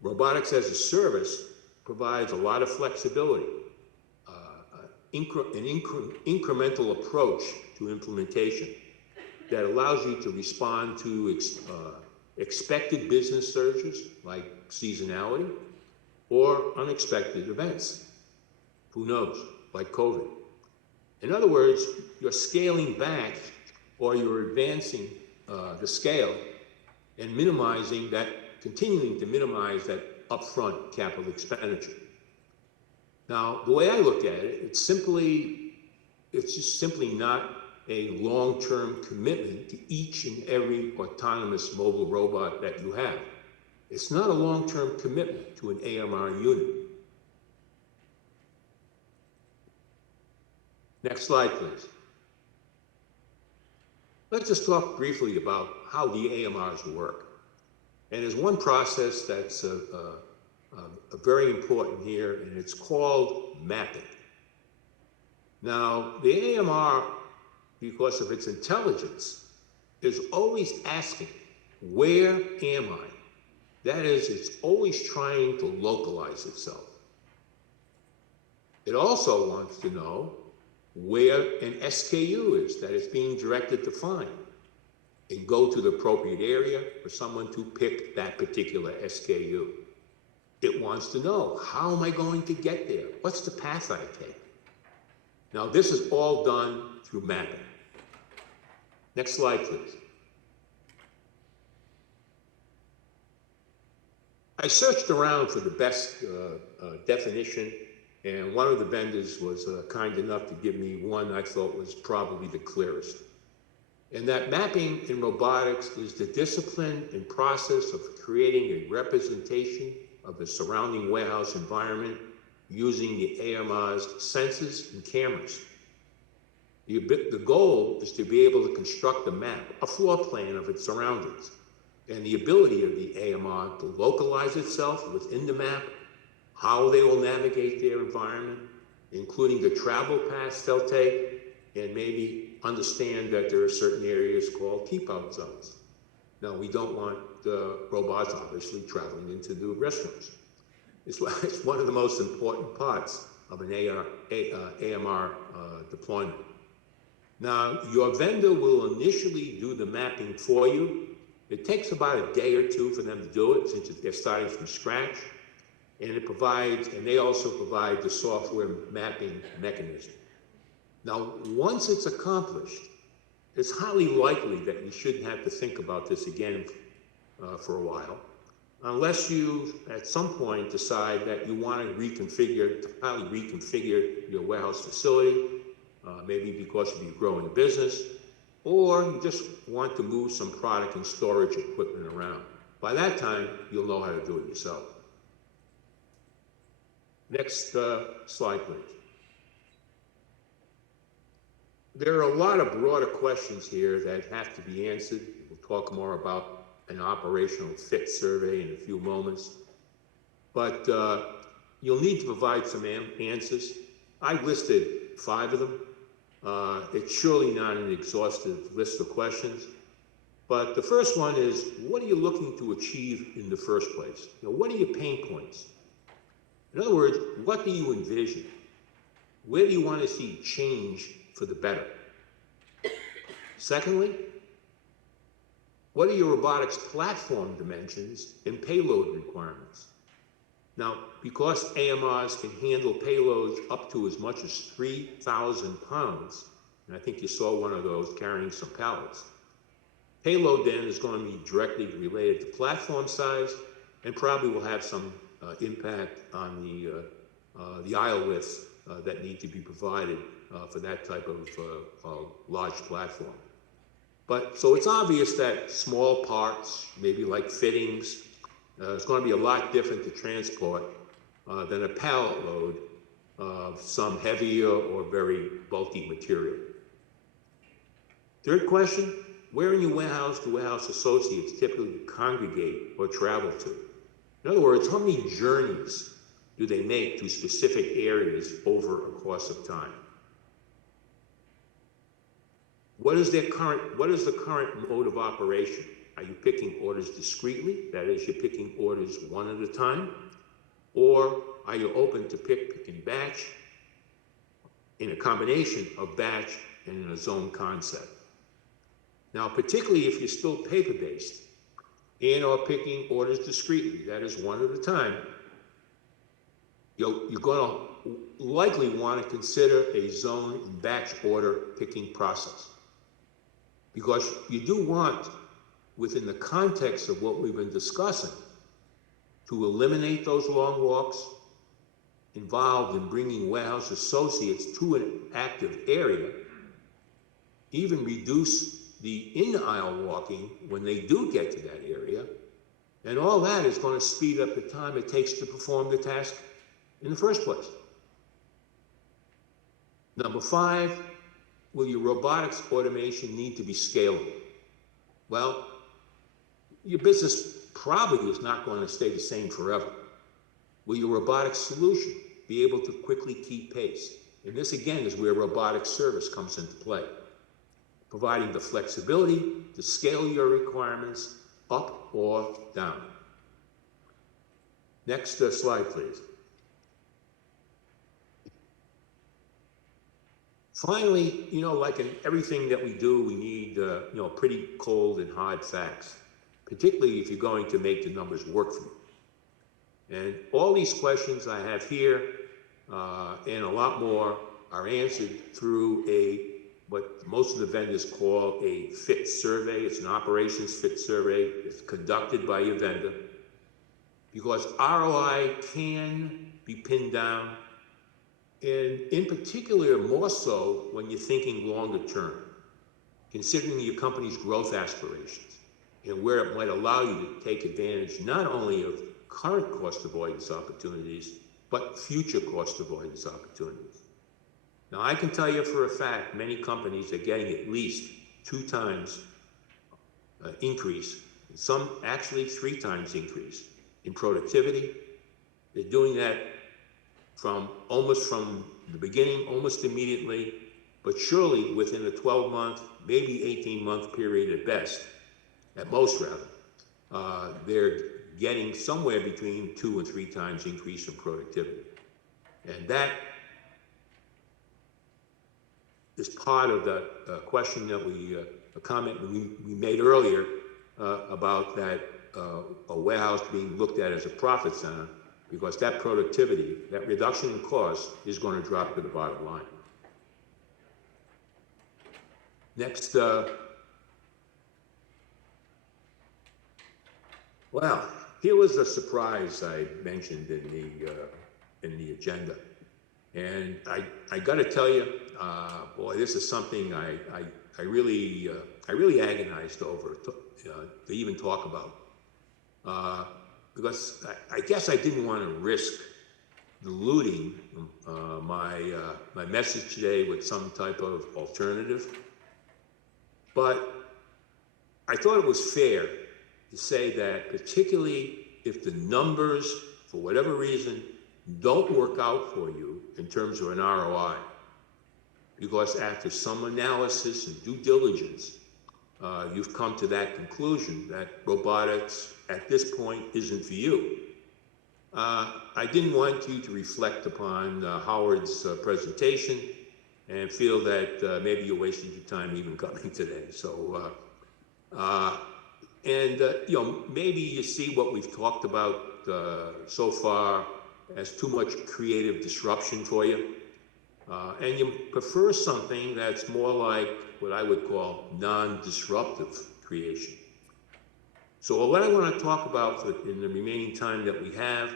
Robotics as a service provides a lot of flexibility, an incremental approach to implementation that allows you to respond to expected business surges like seasonality or unexpected events. Who knows, like COVID. In other words, you're scaling back or you're advancing the scale and minimizing that, continuing to minimize that upfront capital expenditure. Now, the way I look at it, it's just simply not a long-term commitment to each and every autonomous mobile robot that you have. It's not a long-term commitment to an AMR unit. Next slide, please. Let's just talk briefly about how the AMRs work. And there's one process that's very important here, and it's called mapping. Now, the AMR because of its intelligence, is always asking, where am I? That is, it's always trying to localize itself. It also wants to know where an SKU is that it's being directed to find, and go to the appropriate area for someone to pick that particular SKU. It wants to know, how am I going to get there? What's the path I take? Now, this is all done through mapping. Next slide, please. I searched around for the best definition, and one of the vendors was kind enough to give me one I thought was probably the clearest. And that mapping in robotics is the discipline and process of creating a representation of the surrounding warehouse environment using the AMR's sensors and cameras. The goal is to be able to construct a map, a floor plan of its surroundings, and the ability of the AMR to localize itself within the map, how they will navigate their environment, including the travel paths they'll take, and maybe understand that there are certain areas called keep-out zones. Now, we don't want robots obviously traveling into the restrooms. It's one of the most important parts of an AMR deployment. Now, your vendor will initially do the mapping for you. It takes about a day or two for them to do it since they're starting from scratch. And they also provide the software mapping mechanism. Now, once it's accomplished, it's highly likely that you shouldn't have to think about this again for a while, unless you, at some point, decide that you want to highly reconfigure your warehouse facility, maybe because of your growing business, or you just want to move some product and storage equipment around. By that time, you'll know how to do it yourself. Next slide, please. There are a lot of broader questions here that have to be answered. We'll talk more about an operational fit survey in a few moments. But you'll need to provide some answers. I've listed 5 of them. It's surely not an exhaustive list of questions. But the first one is, what are you looking to achieve in the first place? What are your pain points? In other words, what do you envision? Where do you want to see change for the better? Secondly, what are your robotics platform dimensions and payload requirements? Now, because AMRs can handle payloads up to as much as 3,000 pounds, and I think you saw one of those carrying some pallets, payload then is going to be directly related to platform size and probably will have some impact on the aisle widths that need to be provided for that type of large platform. So it's obvious that small parts, maybe like fittings, it's going to be a lot different to transport than a pallet load of some heavier or very bulky material. Third question, where in your warehouse do warehouse associates typically congregate or travel to? In other words, how many journeys do they make to specific areas over a course of time? What is the current mode of operation? Are you picking orders discreetly? That is, you're picking orders one at a time? Or are you open to pick and batch in a combination of batch and in a zone concept? Now, particularly if you're still paper-based and are picking orders discreetly, that is one at a time, you're going to likely want to consider a zone and batch order picking process. Because you do want, within the context of what we've been discussing, to eliminate those long walks involved in bringing warehouse associates to an active area, even reduce the in-aisle walking when they do get to that area, and all that is going to speed up the time it takes to perform the task in the first place. Number 5, will your robotics automation need to be scalable? Well, your business probably is not going to stay the same forever. Will your robotics solution be able to quickly keep pace? And this again is where robotic service comes into play. providing the flexibility to scale your requirements up or down. Next slide, please. Finally, like in everything that we do, we need, pretty cold and hard facts, particularly if you're going to make the numbers work for you. And all these questions I have here and a lot more are answered through what most of the vendors call a fit survey. It's an operations fit survey. It's conducted by your vendor because ROI can be pinned down, and in particular, more so when you're thinking longer term, considering your company's growth aspirations and where it might allow you to take advantage not only of current cost avoidance opportunities, but future cost avoidance opportunities. Now, I can tell you for a fact, many companies are getting at least 2 times increase, and some actually 3 times increase in productivity. They're doing that from the beginning, almost immediately, but surely within a 12-month, maybe 18-month period at best, at most rather, they're getting somewhere between 2 and 3 times increase in productivity. And that is part of the question that a comment we made earlier about that a warehouse being looked at as a profit center, because that productivity, that reduction in cost is going to drop to the bottom line. Next, well, here was a surprise I mentioned in the agenda, and I got to tell you, boy, this is something I really agonized over to even talk about, because I guess I didn't want to risk diluting my message today with some type of alternative, but I thought it was fair to say that, particularly if the numbers, for whatever reason, don't work out for you in terms of an ROI, because after some analysis and due diligence, you've come to that conclusion that robotics at this point isn't for you. I didn't want you to reflect upon Howard's presentation and feel that maybe you wasted your time even coming today. So, maybe you see what we've talked about so far as too much creative disruption for you, and you prefer something that's more like what I would call non-disruptive creation. So what I want to talk about in the remaining time that we have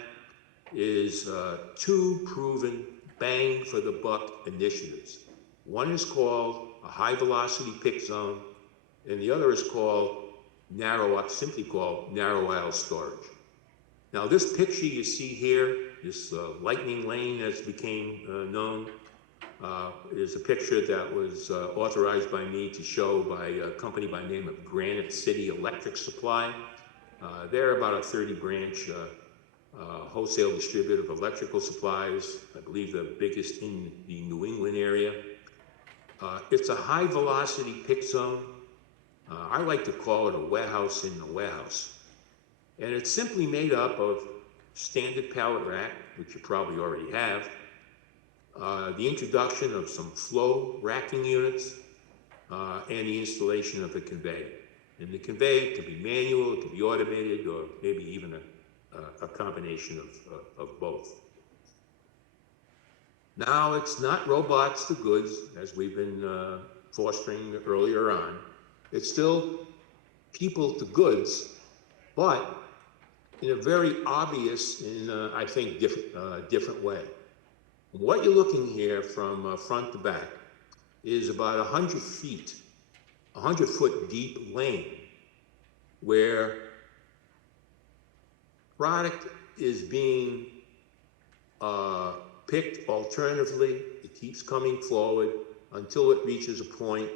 is 2 proven bang for the buck initiatives. One is called a high velocity pick zone, and the other is called simply called narrow aisle storage. Now, this picture you see here, this lightning lane as became known, is a picture that was authorized by me to show by a company by the name of Granite City Electric Supply. They're about a 30-branch wholesale distributor of electrical supplies, I believe the biggest in the New England area. It's a high-velocity pick zone. I like to call it a warehouse in a warehouse. And it's simply made up of standard pallet rack, which you probably already have, the introduction of some flow racking units, and the installation of a conveyor. And the conveyor can be manual, it can be automated, or maybe even a combination of both. Now, it's not robots to goods, as we've been fostering earlier on. It's still people to goods, but in a very obvious and I think different way. What you're looking here from front to back is about 100 feet, 100-foot deep lane where product is being picked alternatively. It keeps coming forward until it reaches a point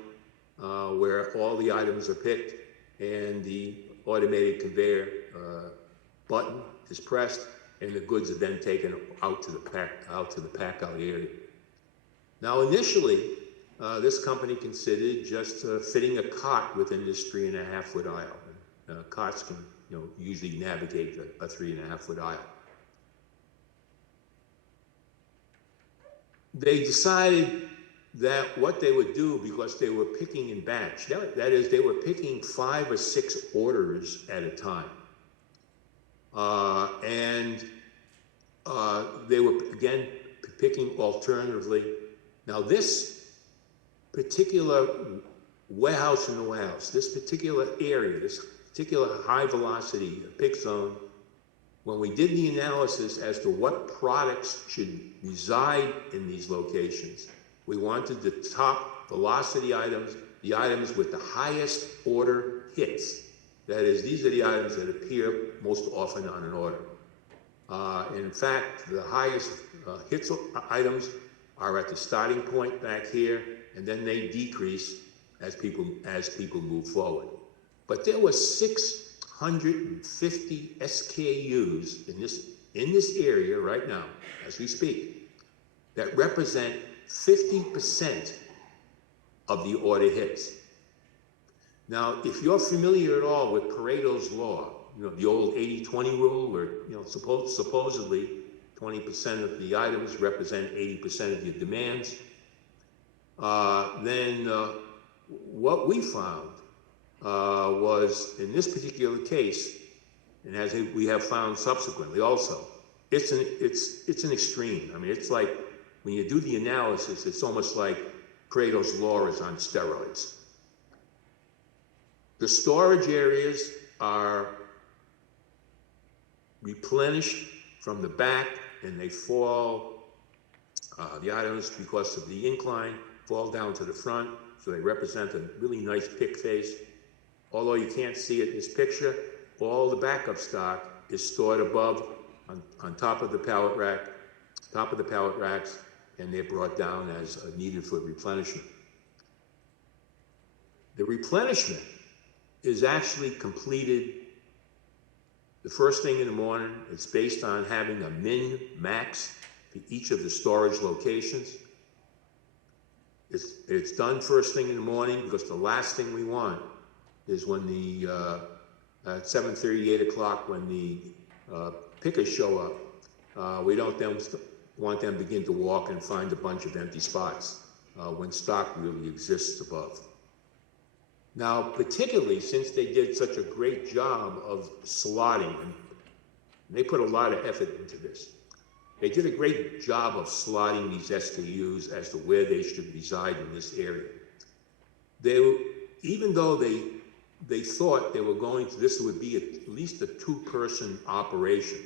where all the items are picked and the automated conveyor button is pressed, and the goods are then taken out to the pack out area. Now, initially, this company considered just fitting a cot within this 3.5 foot aisle. Cots can, usually navigate a 3.5 foot aisle. They decided that what they would do, because they were picking in batch, that is, they were picking 5 or 6 orders at a time. They were, again, picking alternatively. Now, this particular warehouse in the warehouse, this particular area, this particular high velocity pick zone, when we did the analysis as to what products should reside in these locations, we wanted the top velocity items, the items with the highest order hits. That is, these are the items that appear most often on an order. In fact, the highest hits items are at the starting point back here, and then they decrease as people move forward. But there were 650 SKUs in this area right now, as we speak, that represent 50% of the order hits. Now, if you're familiar at all with Pareto's law, the old 80-20 rule, where supposedly 20% of the items represent 80% of your demands, then what we found was, in this particular case, and as we have found subsequently also, it's an extreme. I mean, it's like, when you do the analysis, it's almost like Pareto's law is on steroids. The storage areas are replenished from the back, and they fall, the items, because of the incline, fall down to the front, so they represent a really nice pick face. Although you can't see it in this picture, all the backup stock is stored above, on top of the pallet racks, and they're brought down as needed for replenishment. The replenishment is actually completed the first thing in the morning. It's based on having a min-max for each of the storage locations. It's done first thing in the morning, because the last thing we want is when at 7:30, 8 o'clock, when the pickers show up, we don't want them to begin to walk and find a bunch of empty spots when stock really exists above. Now, particularly since they did such a great job of slotting, and they put a lot of effort into this, they did a great job of slotting these SKUs as to where they should reside in this area. Even though they thought they were this would be at least a 2-person operation,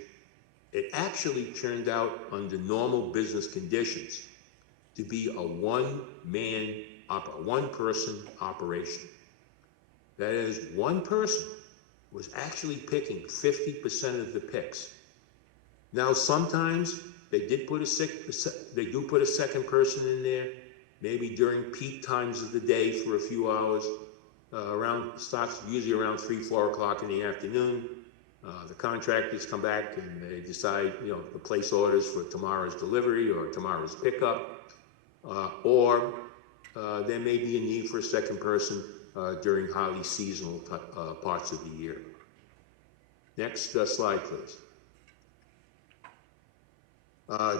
it actually turned out, under normal business conditions, to be a one-person operation. That is, one person was actually picking 50% of the picks. Now, sometimes they do put a second person in there, maybe during peak times of the day for a few hours. Starts usually around 3, 4 o'clock in the afternoon. The contractors come back and they decide, to place orders for tomorrow's delivery or tomorrow's pickup, or there may be a need for a second person during highly seasonal parts of the year. Next slide, please.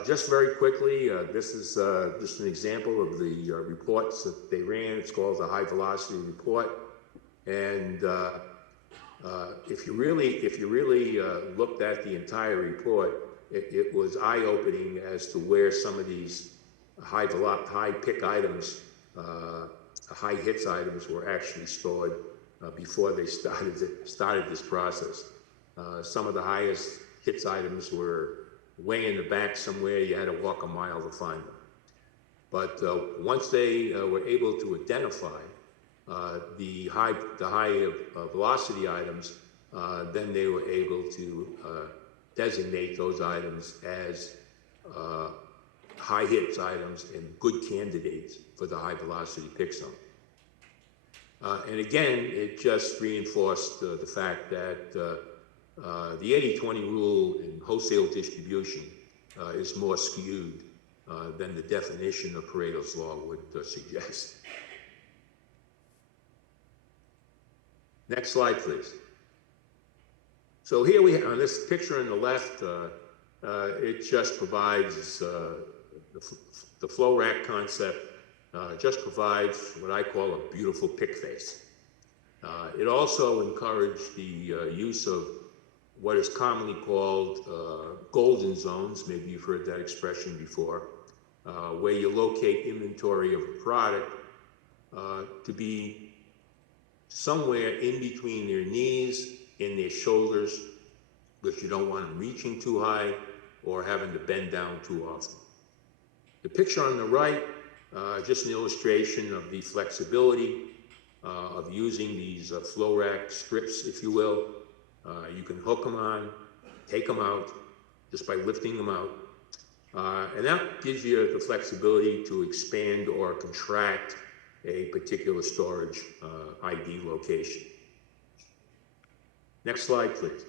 Just very quickly, this is just an example of the reports that they ran. It's called the High Velocity Report, and if you really looked at the entire report, it was eye-opening as to where some of these high pick items, high hits items, were actually stored before they started this process. Some of the highest hits items were way in the back somewhere. You had to walk a mile to find them. But once they were able to identify the high velocity items, then they were able to designate those items as high hits items and good candidates for the high velocity pick zone. And again, it just reinforced the fact that the 80-20 rule in wholesale distribution is more skewed than the definition of Pareto's law would suggest. Next slide, please. So here we have, on this picture on the left, it just provides the flow rack concept, just provides what I call a beautiful pick face. It also encouraged the use of what is commonly called golden zones. Maybe you've heard that expression before, where you locate inventory of a product to be somewhere in between their knees and their shoulders, because you don't want them reaching too high or having to bend down too often. The picture on the right, just an illustration of the flexibility of using these flow rack strips, if you will. You can hook them on, take them out, just by lifting them out. And that gives you the flexibility to expand or contract a particular storage ID location. Next slide, please.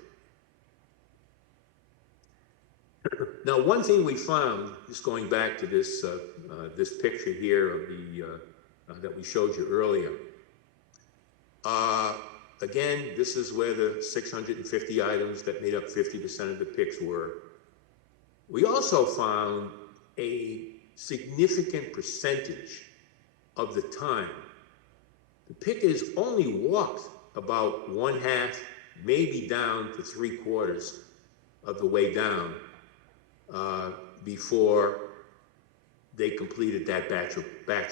Now, one thing we found, just going back to this this picture here of the that we showed you earlier. Again, this is where the 650 items that made up 50% of the picks were. We also found a significant percentage of the time the pickers only walked about 1/2, maybe down to 3/4 of the way down before they completed that batch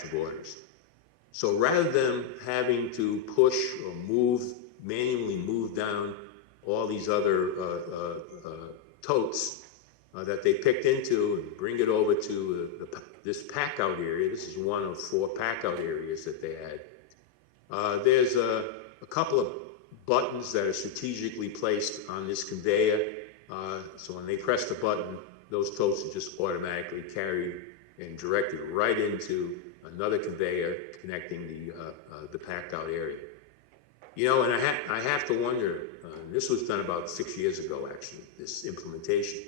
of orders. So rather than having to push or manually move down all these other totes that they picked into and bring it over to this pack out area. This is one of 4 pack out areas that they had. There's a couple of buttons that are strategically placed on this conveyor. So when they press the button, those totes are just automatically carried and directed right into another conveyor connecting the packed out area. You know, and I have to wonder, this was done about 6 years ago, actually, this implementation.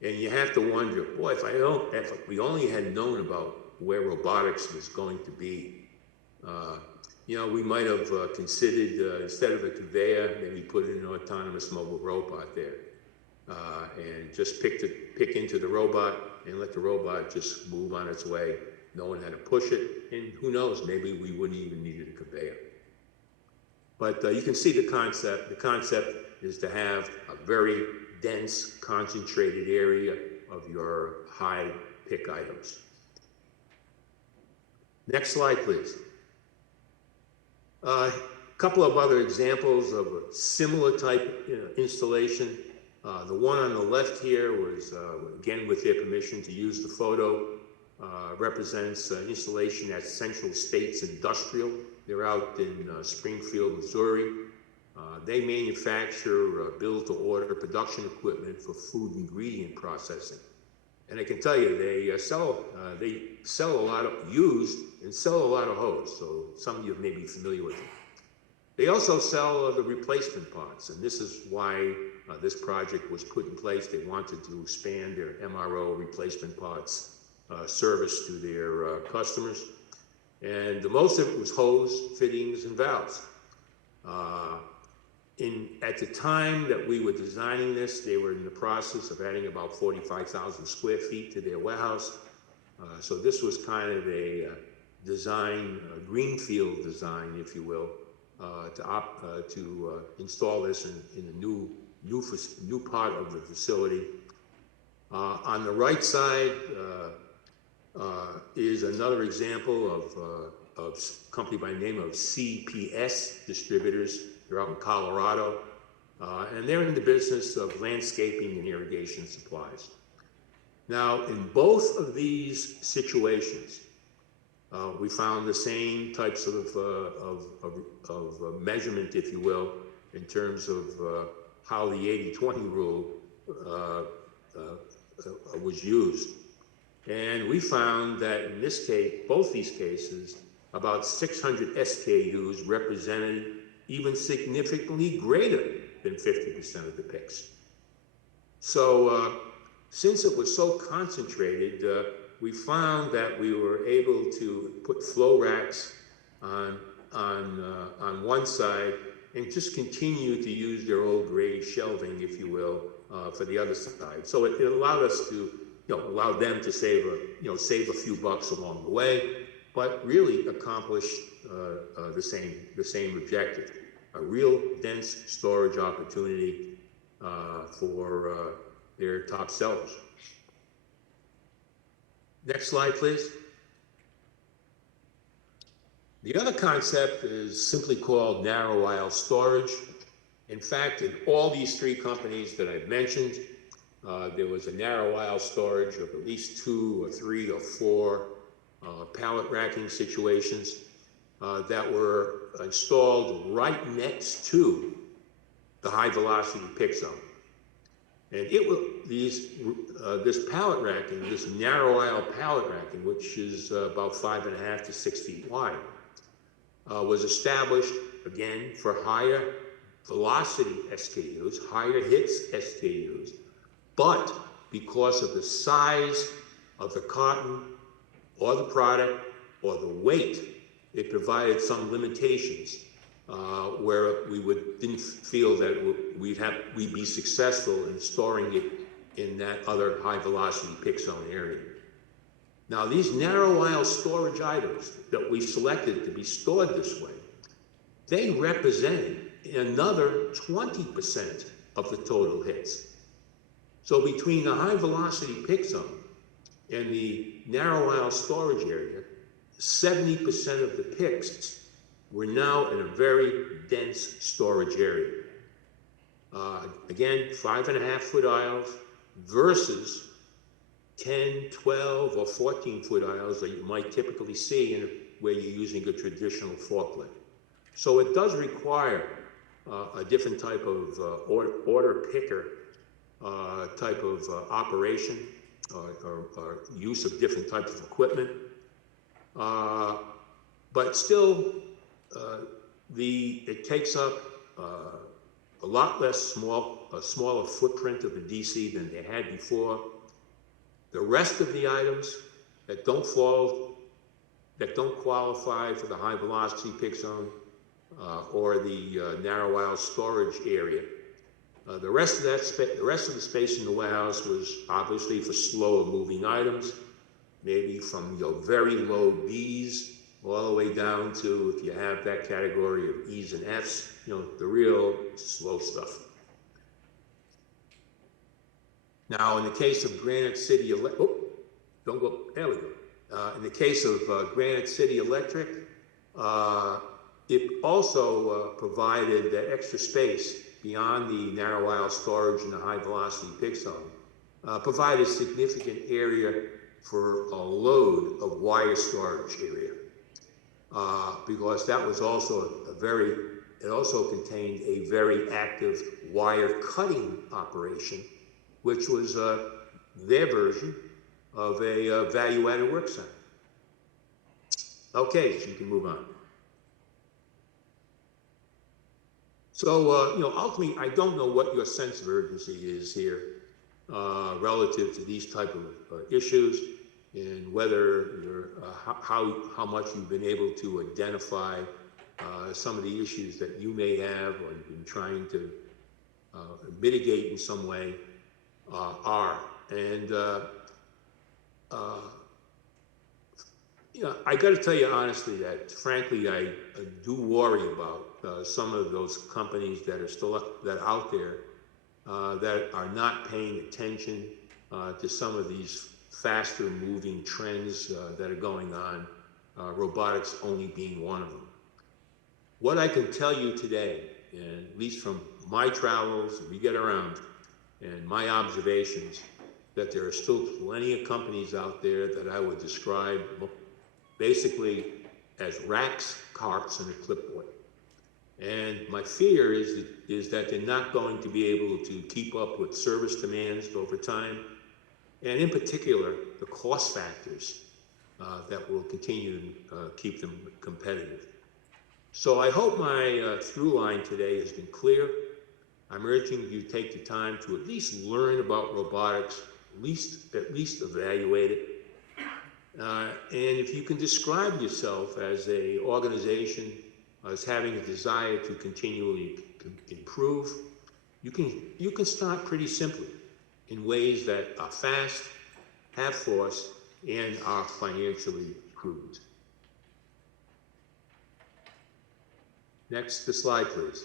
And you have to wonder, boy, if we only had known about where robotics was going to be, you know, we might have considered, instead of a conveyor, maybe put in an autonomous mobile robot there. And just pick into the robot and let the robot just move on its way. No one had to push it, and who knows, maybe we wouldn't even need a conveyor. But you can see the concept. The concept is to have a very dense, concentrated area of your high pick items. Next slide, please. A couple of other examples of a similar type installation. The one on the left here was, again, with their permission to use the photo, represents installation at Central States Industrial. They're out in Springfield, Missouri. They manufacture build-to-order production equipment for food ingredient processing. And I can tell you, they sell a lot of used and sell a lot of hose, so some of you may be familiar with them. They also sell the replacement parts, and this is why this project was put in place. They wanted to expand their MRO replacement parts service to their customers. And the most of it was hose, fittings, and valves. At the time that we were designing this, they were in the process of adding about 45,000 square feet to their warehouse. So this was kind of a design, a greenfield design, if you will, to install this in a new part of the facility. On the right side is another example of a company by the name of CPS Distributors. They're out in Colorado, and they're in the business of landscaping and irrigation supplies. Now, in both of these situations, we found the same types of measurement, if you will, in terms of how the 80-20 rule was used. And we found that in this case, both these cases, about 600 SKUs represented even significantly greater than 50% of the picks. So since it was so concentrated, we found that we were able to put flow racks on one side and just continue to use their old gray shelving, if you will, for the other side. So it allowed us to, allow them to save a few bucks along the way, but really accomplish the same objective: a real dense storage opportunity for their top sellers. Next slide, please. The other concept is simply called narrow aisle storage. In fact, in all these three companies that I've mentioned, there was a narrow aisle storage of at least 2 or 3 or 4 pallet racking situations that were installed right next to the high velocity pick zone. And this pallet racking, this narrow aisle pallet racking, which is about 5.5 to 6 feet wide, was established again for higher velocity SKUs, higher hits SKUs, but because of the size of the carton or the product or the weight, it provided some limitations where we didn't feel that we'd be successful in storing it in that other high velocity pick zone area. Now, these narrow aisle storage items that we selected to be stored this way, they represented another 20% of the total hits. So between the high velocity pick zone and the narrow aisle storage area, 70% of the picks were now in a very dense storage area. Again, 5.5 foot aisles versus 10, 12, or 14 foot aisles that you might typically see where you're using a traditional forklift. So it does require a different type of order picker type of operation or use of different types of equipment. But still, it takes up a lot less a smaller footprint of the DC than they had before. The rest of the items that don't qualify for the high velocity pick zone or the narrow aisle storage area, the rest of the space in the warehouse was obviously for slower moving items, maybe from very low Bs all the way down to, if you have that category of E's and F's, the real slow stuff. Now, in the case of Granite City Electric, there we go. In the case of Granite City Electric, it also provided that extra space beyond the narrow aisle storage and the high velocity pick zone, provided significant area for a load of wire storage area, because that was also it also contained a very active wire cutting operation, which was their version of a value-added work center. Okay, so you can move on. So, ultimately, I don't know what your sense of urgency is here relative to these type of issues, and whether how much you've been able to identify some of the issues that you may have or you've been trying to mitigate in some way are. And I got to tell you honestly that, frankly, I do worry about some of those companies that are still out there that are not paying attention to some of these faster moving trends that are going on, robotics only being one of them. What I can tell you today, and at least from my travels, we get around, and my observations, that there are still plenty of companies out there that I would describe basically as racks, carts, and a clipboard. And my fear is that they're not going to be able to keep up with service demands over time, and in particular, the cost factors that will continue to keep them competitive. So I hope my through line today has been clear. I'm urging you to take the time to at least learn about robotics, at least evaluate it, And if you can describe yourself as a organization as having a desire to continually improve, you can start pretty simply in ways that are fast, have force, and are financially prudent. Next, the slide, please.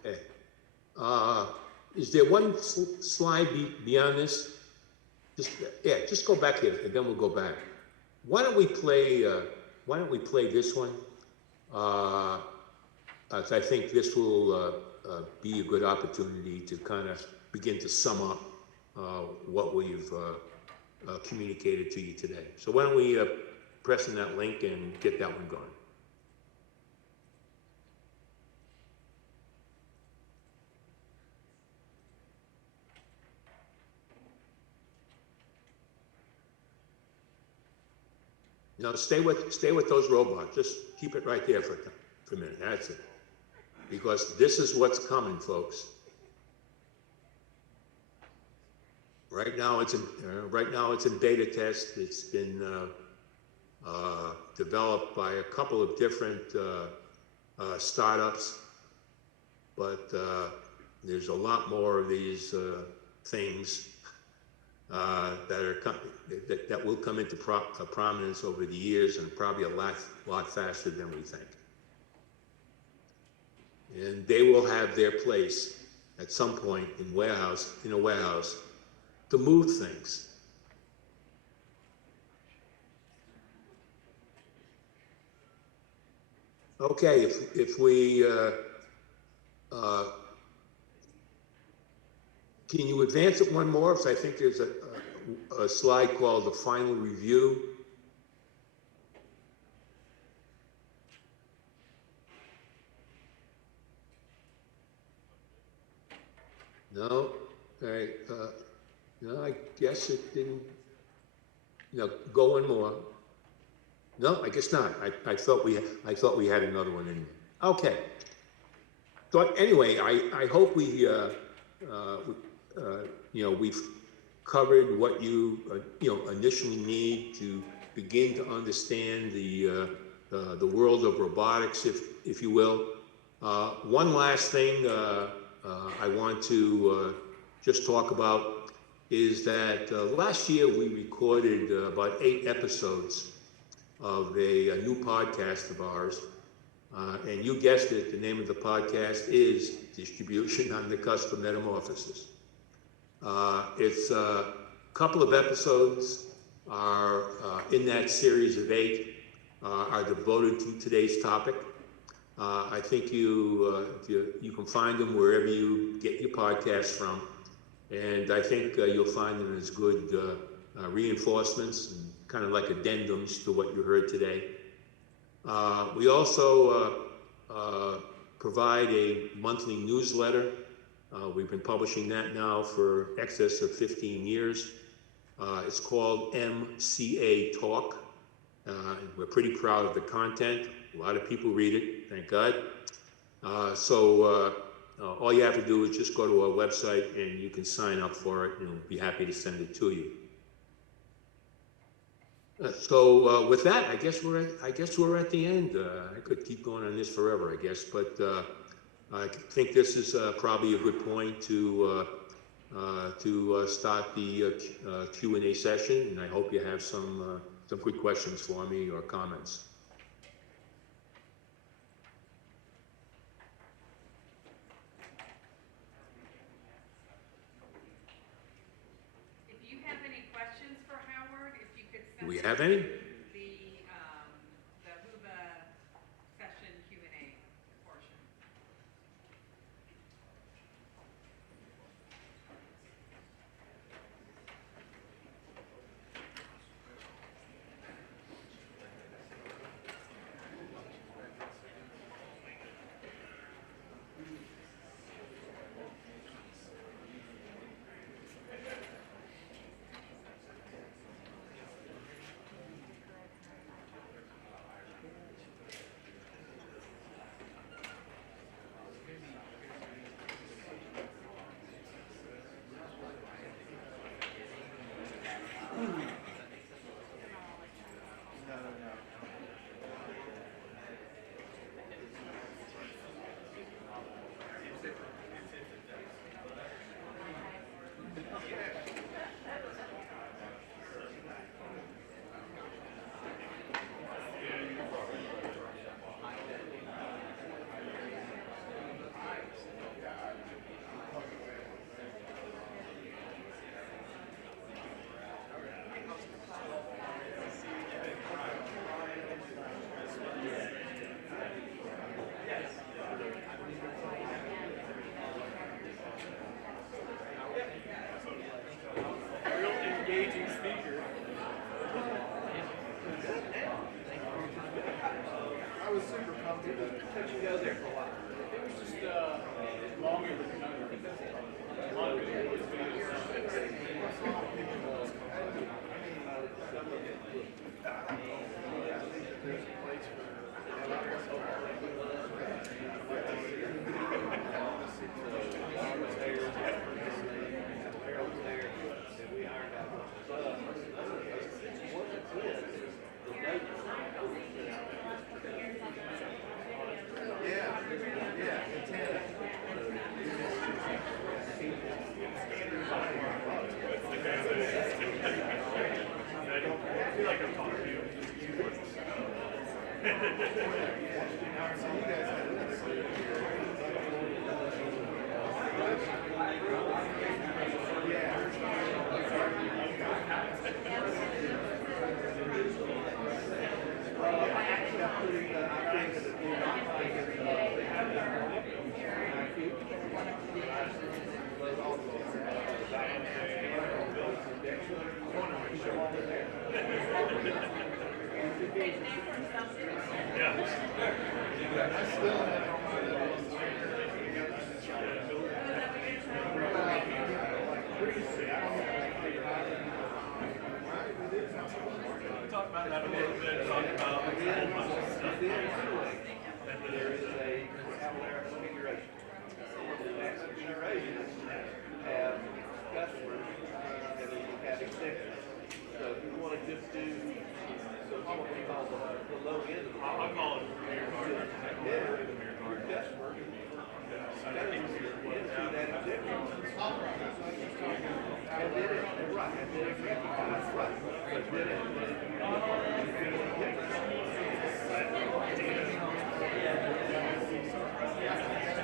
Okay. Is there one slide beyond this? Just go back here, and then we'll go back. Why don't we play this one? I think this will be a good opportunity to kind of begin to sum up what we've communicated to you today. So why don't we press in that link and get that one going? No, stay with those robots. Just keep it right there for a minute. That's it. Because this is what's coming, folks. Right now it's in beta test. It's been developed by a couple of different startups, but there's a lot more of these things that will come into prominence over the years, and probably a lot faster than we think. And they will have their place at some point in a warehouse to move things. Okay, if we can you advance it one more? Because I think there's a slide called the final review. No, all right. No, I guess it didn't. No, go one more. No, I guess not. I thought we had another one in there. Okay. So anyway, I hope we we've covered what you initially need to begin to understand the world of robotics, if you will. One last thing I want to just talk about is that last year we recorded about 8 episodes of a new podcast of ours. And you guessed it, the name of the podcast is Distribution Under Custom Metamorphosis. It's a couple of episodes are in that series of 8 are devoted to today's topic. I think you can find them wherever you get your podcasts from, and I think you'll find them as good reinforcements and kind of like addendums to what you heard today. We also provide a monthly newsletter. We've been publishing that now for excess of 15 years. It's called MCA Talk. We're pretty proud of the content. A lot of people read it, thank God. So all you have to do is just go to our website and you can sign up for it, and we'll be happy to send it to you. So with that, I guess we're at the end. I could keep going on this forever, I guess, but I think this is probably a good point to start the Q&A session, and I hope you have some good questions for me or comments. If you have any questions for Howard, if you could send Do we have any? the HUBA session Q&A portion.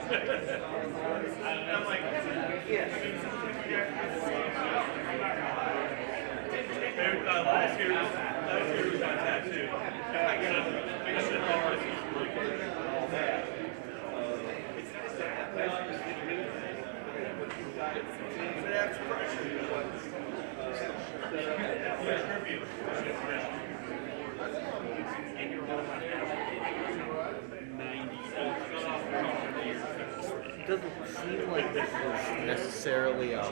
Last year was on tattoo. It doesn't seem like this was necessarily a